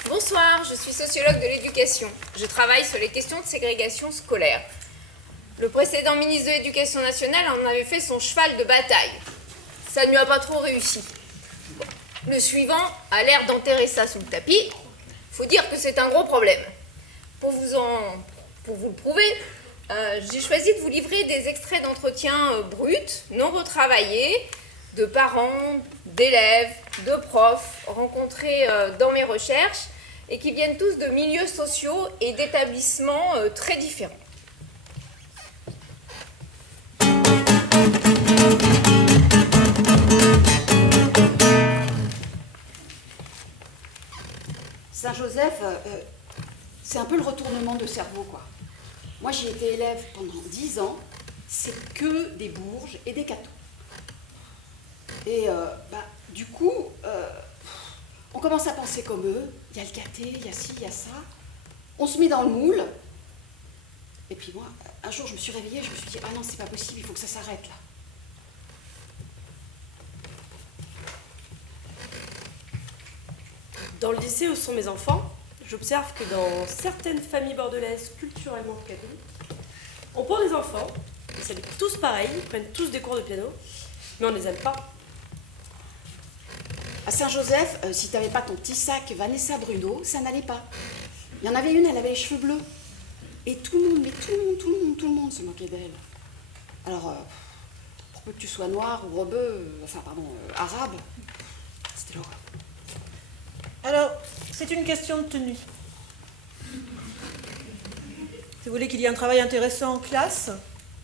Bonsoir, je suis sociologue de l'éducation. Je travaille sur les questions de ségrégation scolaire. Le précédent ministre de l'Éducation nationale en avait fait son cheval de bataille. Ça ne lui a pas trop réussi. Bon. Le suivant a l'air d'enterrer ça sous le tapis. Faut dire que c'est un gros problème. Pour vous le prouver, j'ai choisi de vous livrer des extraits d'entretiens bruts, non retravaillés, de parents, d'élèves, de profs rencontrés dans mes recherches et qui viennent tous de milieux sociaux et d'établissements très différents. Saint-Joseph, c'est un peu le retournement de cerveau, quoi. Moi, j'y étais élève pendant 10 ans, c'est que des bourges et des cathos. Et du coup, on commence à penser comme eux. Il y a le caté, il y a ci, il y a ça. On se met dans le moule. Et puis moi, un jour, je me suis réveillée, je me suis dit, ah non, c'est pas possible, il faut que ça s'arrête là. Dans le lycée où sont mes enfants, j'observe que dans certaines familles bordelaises culturellement catholiques, on prend des enfants, ils s'habillent tous pareil, ils prennent tous des cours de piano, mais on ne les aime pas. À Saint-Joseph, si t'avais pas ton petit sac Vanessa Bruno, ça n'allait pas. Il y en avait une, elle avait les cheveux bleus. Et tout le monde se moquait d'elle. Alors, peu que tu sois noir ou rebeu, arabe. C'était l'horreur. Alors, c'est une question de tenue. Si vous voulez qu'il y ait un travail intéressant en classe,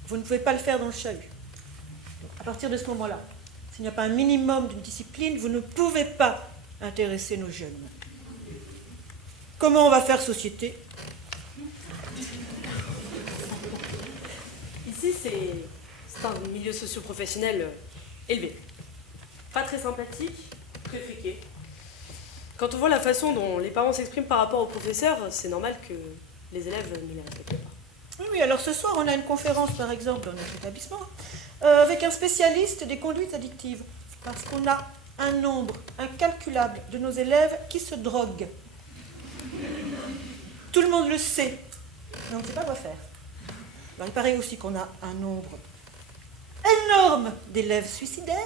vous ne pouvez pas le faire dans le chahut. Donc, à partir de ce moment-là, s'il n'y a pas un minimum de discipline, vous ne pouvez pas intéresser nos jeunes. Comment on va faire société? Ici, c'est un milieu socio-professionnel élevé. Pas très sympathique, très friqué. Quand on voit la façon dont les parents s'expriment par rapport aux professeurs, c'est normal que les élèves ne les respectent pas. Oui, alors ce soir, on a une conférence, par exemple, dans notre établissement, avec un spécialiste des conduites addictives, parce qu'on a un nombre incalculable de nos élèves qui se droguent. Tout le monde le sait, mais on ne sait pas quoi faire. Alors, il paraît aussi qu'on a un nombre énorme d'élèves suicidaires.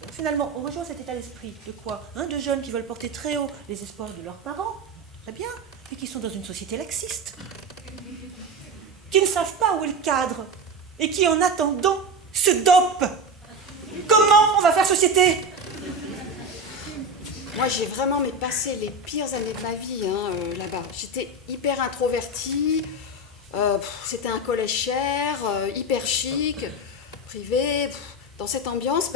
Donc, finalement, on rejoint cet état d'esprit de quoi? De jeunes qui veulent porter très haut les espoirs de leurs parents, très bien, et qui sont dans une société laxiste, qui ne savent pas où est le cadre, et qui, en attendant, se dopent. Comment on va faire société? Moi, j'ai vraiment passé les pires années de ma vie là-bas. J'étais hyper introvertie, c'était un collège cher, hyper chic, privé. Dans cette ambiance,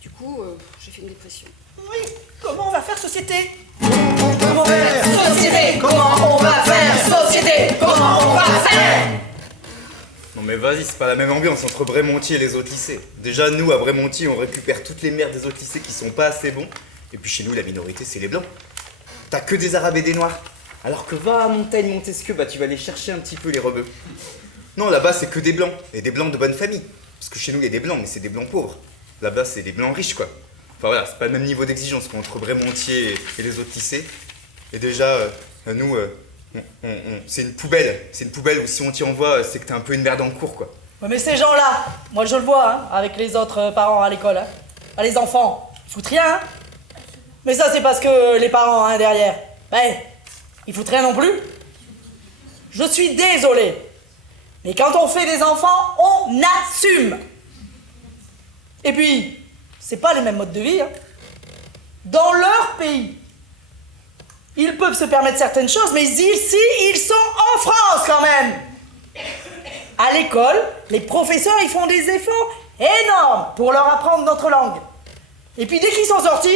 du coup, j'ai fait une dépression. Oui, comment on va faire société? Comment faire société? Comment on va faire société? Comment on va faire? Non mais vas-y, c'est pas la même ambiance entre Brémontier et les autres lycées. Déjà, nous, à Brémontier, on récupère toutes les merdes des autres lycées qui sont pas assez bons. Et puis chez nous, la minorité, c'est les blancs. T'as que des arabes et des noirs. Alors que va à Montaigne, Montesquieu, tu vas aller chercher un petit peu les rebeux. Non, là-bas, c'est que des blancs. Et des blancs de bonne famille. Parce que chez nous, il y a des blancs, mais c'est des blancs pauvres. Là-bas, c'est des blancs riches, quoi. Enfin voilà, c'est pas le même niveau d'exigence qu'entre Brémontier et les autres lycées. Et déjà, nous, c'est une poubelle. C'est une poubelle où si on t'y envoie, c'est que t'es un peu une merde en cours, quoi. Ouais, mais ces gens-là, moi je le vois, avec les autres parents à l'école. Les enfants, ils foutent rien, Mais ça, c'est parce que les parents, derrière, ils foutent rien non plus. Je suis désolé. Mais quand on fait des enfants, on assume. Et puis, c'est pas les mêmes modes de vie. Dans leur pays, ils peuvent se permettre certaines choses, mais ici, ils sont en France quand même. À l'école, les professeurs, ils font des efforts énormes pour leur apprendre notre langue. Et puis dès qu'ils sont sortis,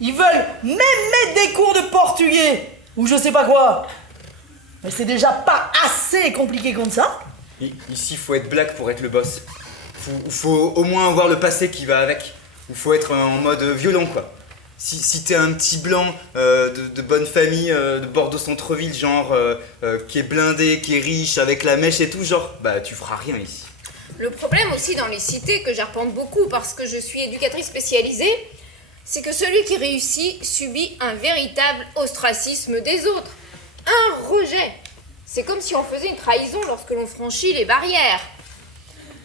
ils veulent même mettre des cours de portugais ou je sais pas quoi. Mais c'est déjà pas assez compliqué comme ça. Ici, faut être black pour être le boss. Faut au moins avoir le passé qui va avec. Il faut être en mode violent, quoi. Si t'es un petit blanc de bonne famille, de Bordeaux centre-ville, genre, qui est blindé, qui est riche, avec la mèche et tout, genre, tu feras rien ici. Le problème aussi dans les cités, que j'arpente beaucoup parce que je suis éducatrice spécialisée, c'est que celui qui réussit subit un véritable ostracisme des autres. Un rejet. C'est comme si on faisait une trahison lorsque l'on franchit les barrières.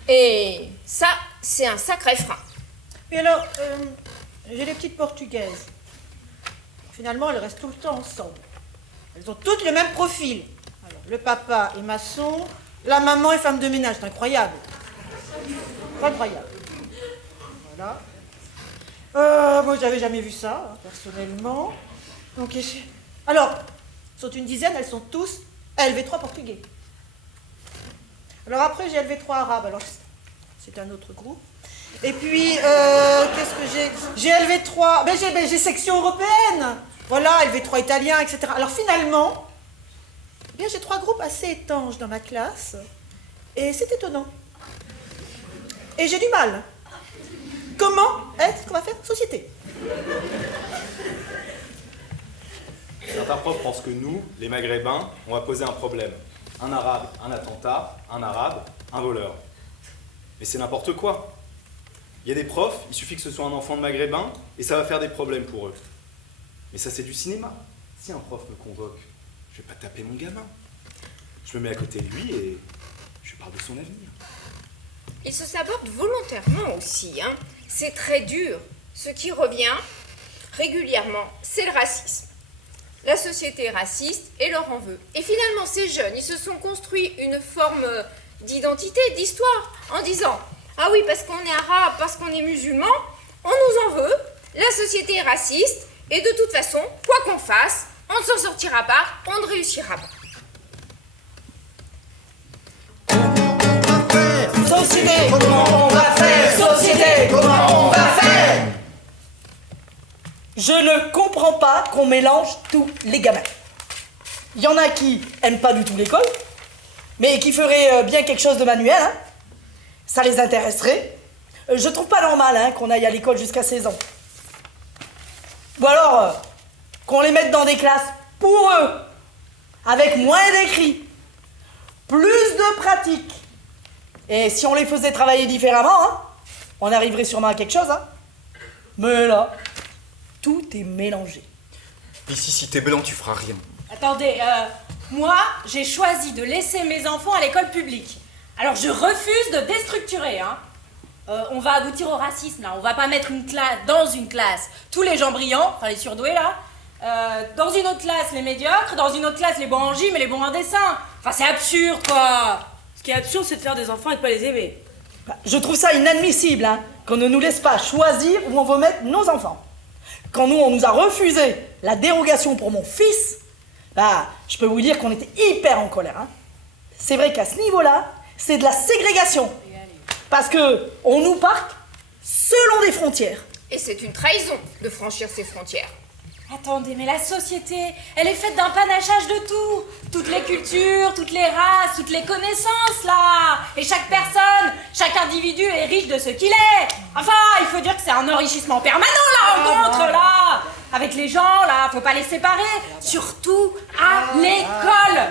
Et ça, c'est un sacré frein. Et alors, j'ai les petites portugaises. Finalement, elles restent tout le temps ensemble. Elles ont toutes le même profil. Alors, le papa est maçon, la maman est femme de ménage. C'est incroyable. Incroyable. Voilà. Moi, j'avais jamais vu ça, personnellement. Donc, alors, sont une dizaine, elles sont tous LV3 portugais. Alors après, j'ai LV3 arabe. Alors, c'est un autre groupe. Et puis, qu'est-ce que j'ai? J'ai LV3, j'ai section européenne. Voilà, LV3 italien, etc. Alors finalement, j'ai 3 groupes assez étanches dans ma classe. Et c'est étonnant. Et j'ai du mal. Comment est-ce qu'on va faire société? Certains profs pensent que nous, les Maghrébins, on va poser un problème. Un arabe, un attentat, un arabe, un voleur. Mais c'est n'importe quoi. Il y a des profs, il suffit que ce soit un enfant de maghrébin, et ça va faire des problèmes pour eux. Mais ça, c'est du cinéma. Si un prof me convoque, je vais pas taper mon gamin. Je me mets à côté de lui et je parle de son avenir. Ils se sabordent volontairement aussi, C'est très dur. Ce qui revient régulièrement, c'est le racisme. la société est raciste et leur en veut. Et finalement, ces jeunes, ils se sont construits une forme d'identité, d'histoire, en disant « Ah oui, parce qu'on est arabe, parce qu'on est musulman, on nous en veut, la société est raciste, et de toute façon, quoi qu'on fasse, on ne s'en sortira pas, on ne réussira pas. » Société, comment on va faire? Société, comment on va faire? Je ne comprends pas qu'on mélange tous les gamins. Il y en a qui aiment pas du tout l'école, mais qui feraient bien quelque chose de manuel, hein. Ça les intéresserait. Je trouve pas normal hein, qu'on aille à l'école jusqu'à 16 ans. Ou alors, qu'on les mette dans des classes pour eux, avec moins d'écrits, plus de pratique. Et si on les faisait travailler différemment, hein, on arriverait sûrement à quelque chose. Hein. Mais là, tout est mélangé. Ici, si t'es blanc, tu feras rien. Attendez, moi, j'ai choisi de laisser mes enfants à l'école publique. Alors je refuse de déstructurer, hein. On va aboutir au racisme, là. On va pas mettre une classe dans une classe tous les gens brillants, enfin les surdoués, là. Dans une autre classe, les médiocres. Dans une autre classe, les bons en gym et les bons en dessin. Enfin, c'est absurde, quoi. Ce qui est absurde, c'est de faire des enfants et de pas les aimer. Je trouve ça inadmissible, hein, qu'on ne nous laisse pas choisir où on veut mettre nos enfants. Quand nous, on nous a refusé la dérogation pour mon fils, bah, je peux vous dire qu'on était hyper en colère. Hein. C'est vrai qu'à ce niveau-là, c'est de la ségrégation. Parce que on nous parque selon des frontières. Et c'est une trahison de franchir ces frontières. Attendez, mais la société, elle est faite d'un panachage de tout. Toutes les cultures, toutes les races, toutes les connaissances, là. Et chaque personne, chaque individu est riche de ce qu'il est. Enfin, il faut dire que c'est un enrichissement permanent, la rencontre, là. Avec les gens, là, faut pas les séparer. Surtout à l'école.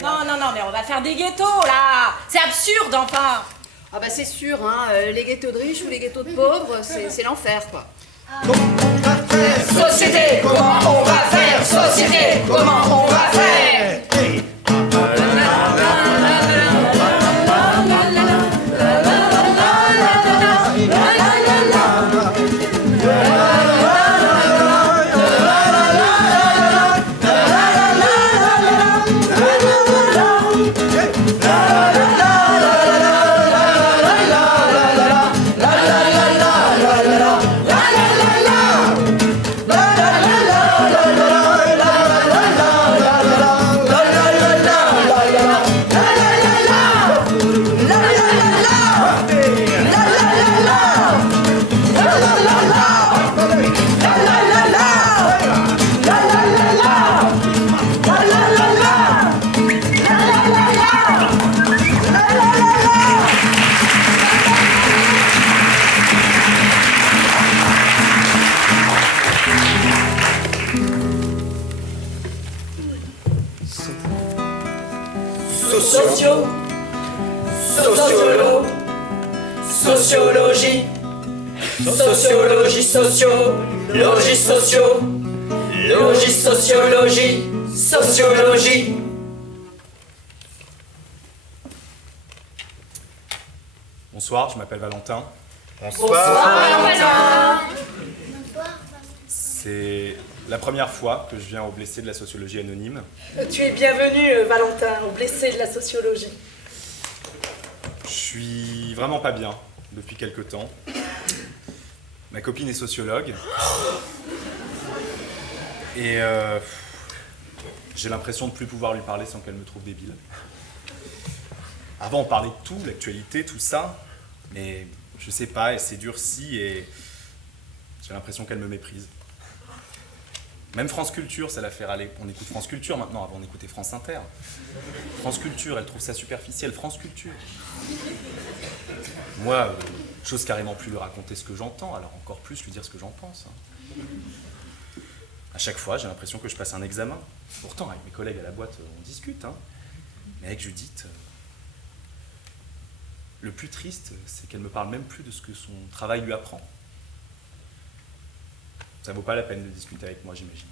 Non, mais on va faire des ghettos, là. C'est absurde, enfin. Ah bah c'est sûr, hein, les ghettos de riches ou les ghettos de pauvres, c'est l'enfer, quoi. Société, comment on va faire? Société, comment on va faire? Sociologie, sociologie. Bonsoir, je m'appelle Valentin. Bonsoir Valentin. C'est la première fois que je viens au blessé de la sociologie anonyme. Tu es bienvenu, Valentin, au blessé de la sociologie. Je suis vraiment pas bien depuis quelque temps. Ma copine est sociologue. Et j'ai l'impression de plus pouvoir lui parler sans qu'elle me trouve débile. Avant, on parlait de tout, l'actualité, tout ça. Mais je sais pas, elle s'est durcie et j'ai l'impression qu'elle me méprise. Même France Culture, ça la fait râler. On écoute France Culture maintenant, avant on écoutait France Inter. France Culture, elle trouve ça superficiel. France Culture. Moi, j'ose carrément plus lui raconter ce que j'entends, alors encore plus lui dire ce que j'en pense. Hein. À chaque fois, j'ai l'impression que je passe un examen. Pourtant, avec mes collègues à la boîte, on discute. Hein. Mais avec Judith, le plus triste, c'est qu'elle me parle même plus de ce que son travail lui apprend. Ça vaut pas la peine de discuter avec moi, j'imagine.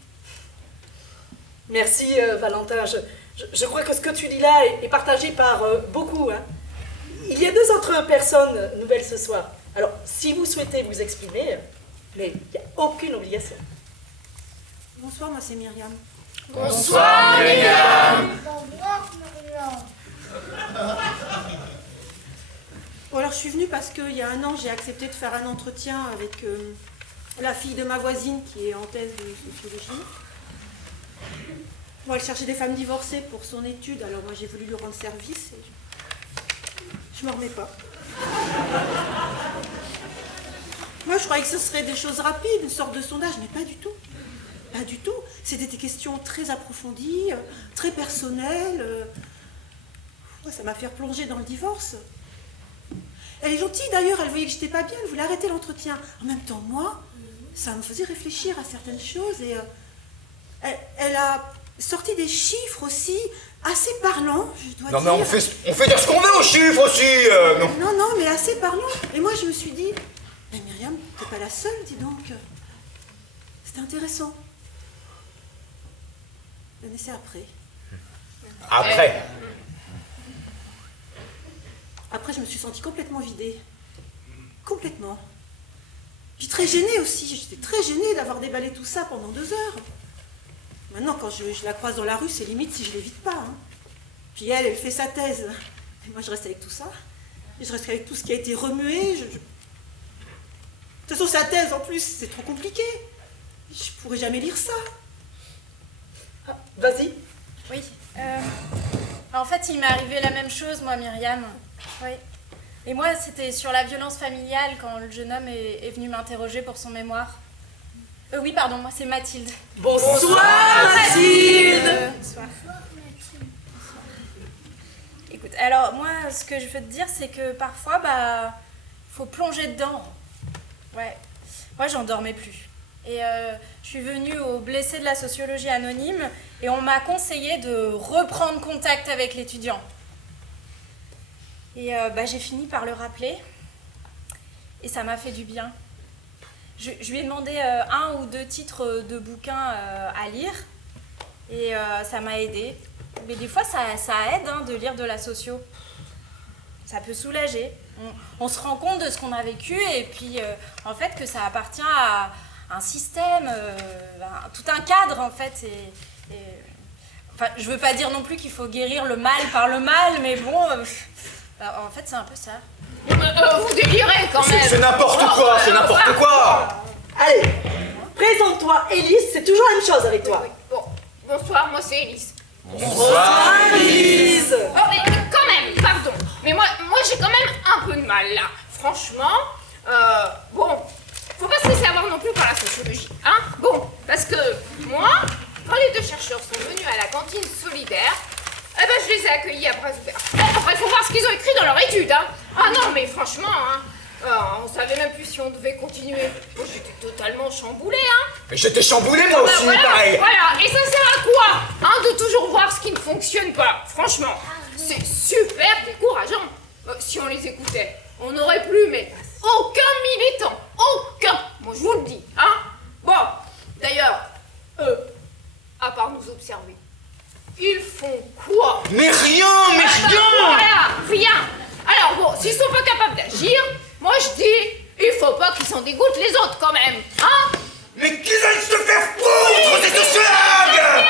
Merci Valentin. Je crois que ce que tu dis là est partagé par beaucoup. Hein. Il y a 2 autres personnes nouvelles ce soir. Alors, si vous souhaitez vous exprimer, mais il n'y a aucune obligation. Bonsoir, moi c'est Myriam. Bonsoir, Myriam. Bon, alors je suis venue parce qu'il y a un an, j'ai accepté de faire un entretien avec la fille de ma voisine qui est en thèse de sociologie. Bon, elle cherchait des femmes divorcées pour son étude, alors moi j'ai voulu lui rendre service et je m'en remets pas. Moi je croyais que ce serait des choses rapides, une sorte de sondage, mais pas du tout. Pas du tout. C'était des questions très approfondies, très personnelles. Ouais, ça m'a fait replonger dans le divorce. Elle est gentille d'ailleurs, elle voyait que j'étais pas bien, elle voulait arrêter l'entretien. En même temps, moi, ça me faisait réfléchir à certaines choses et elle a sorti des chiffres aussi assez parlants, je dois dire. Non mais on fait dire ce qu'on veut aux chiffres aussi non. Non, mais assez parlants. Et moi je me suis dit, mais Myriam, t'es pas la seule, dis donc. C'était intéressant. Mais c'est après. Après, je me suis sentie complètement vidée. Complètement. Puis très gênée aussi. J'étais très gênée d'avoir déballé tout ça pendant 2 heures. Maintenant, quand je la croise dans la rue, c'est limite si je l'évite pas. Hein. Puis elle fait sa thèse. Et moi, je reste avec tout ça. Et je reste avec tout ce qui a été remué. De toute façon, sa thèse, en plus, c'est trop compliqué. Je pourrais jamais lire ça. Ah, vas-y. Oui. En fait, il m'est arrivé la même chose, moi, Myriam. Oui. Et moi, c'était sur la violence familiale quand le jeune homme est venu m'interroger pour son mémoire. Oui, pardon, moi, c'est Mathilde. Bonsoir, Mathilde. Bonsoir. Écoute, alors, moi, ce que je veux te dire, c'est que parfois, faut plonger dedans. Ouais. Moi, j'en dormais plus. Et je suis venue au blessé de la sociologie anonyme et on m'a conseillé de reprendre contact avec l'étudiant. Et j'ai fini par le rappeler et ça m'a fait du bien. Je lui ai demandé 1 ou 2 titres de bouquins à lire et ça m'a aidée. Mais des fois, ça aide de lire de la socio. Ça peut soulager. On se rend compte de ce qu'on a vécu et puis en fait que ça appartient à un système, tout un cadre en fait. Enfin, je veux pas dire non plus qu'il faut guérir le mal par le mal, mais bon, en fait c'est un peu ça. Vous délirez quand même. C'est n'importe quoi, c'est n'importe quoi. Allez, présente-toi, Élise, c'est toujours la même chose avec toi. Bon, bonsoir, moi c'est Élise. Bonsoir, Élise. Oh, mais quand même, pardon. Mais moi j'ai quand même un peu de mal là. Franchement, bon, faut pas se laisser avoir non plus par la sociologie, hein. Bon, parce que moi, quand les 2 chercheurs sont venus à la cantine solidaire, je les ai accueillis à bras ouverts. Après, faut voir ce qu'ils ont écrit dans leur étude, hein. Ah non, mais franchement, hein, on savait même plus si on devait continuer. Moi, j'étais totalement chamboulée, hein. Mais j'étais chamboulé moi aussi, voilà, pareil. Voilà, et ça sert à quoi, hein, de toujours voir ce qui ne fonctionne pas. Franchement, c'est super décourageant. Si on les écoutait, on n'aurait plus, mais aucun militant. Aucun. Moi, je vous le dis, hein. Bon, d'ailleurs, à part nous observer, ils font quoi? Mais rien. Voilà, rien. Alors bon, s'ils sont pas capables d'agir, moi je dis, il faut pas qu'ils s'en dégoûtent les autres quand même, hein. Mais qu'ils aillent se faire foutre, ces sociologues.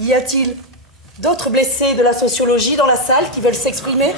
Y a-t-il d'autres blessés de la sociologie dans la salle qui veulent s'exprimer?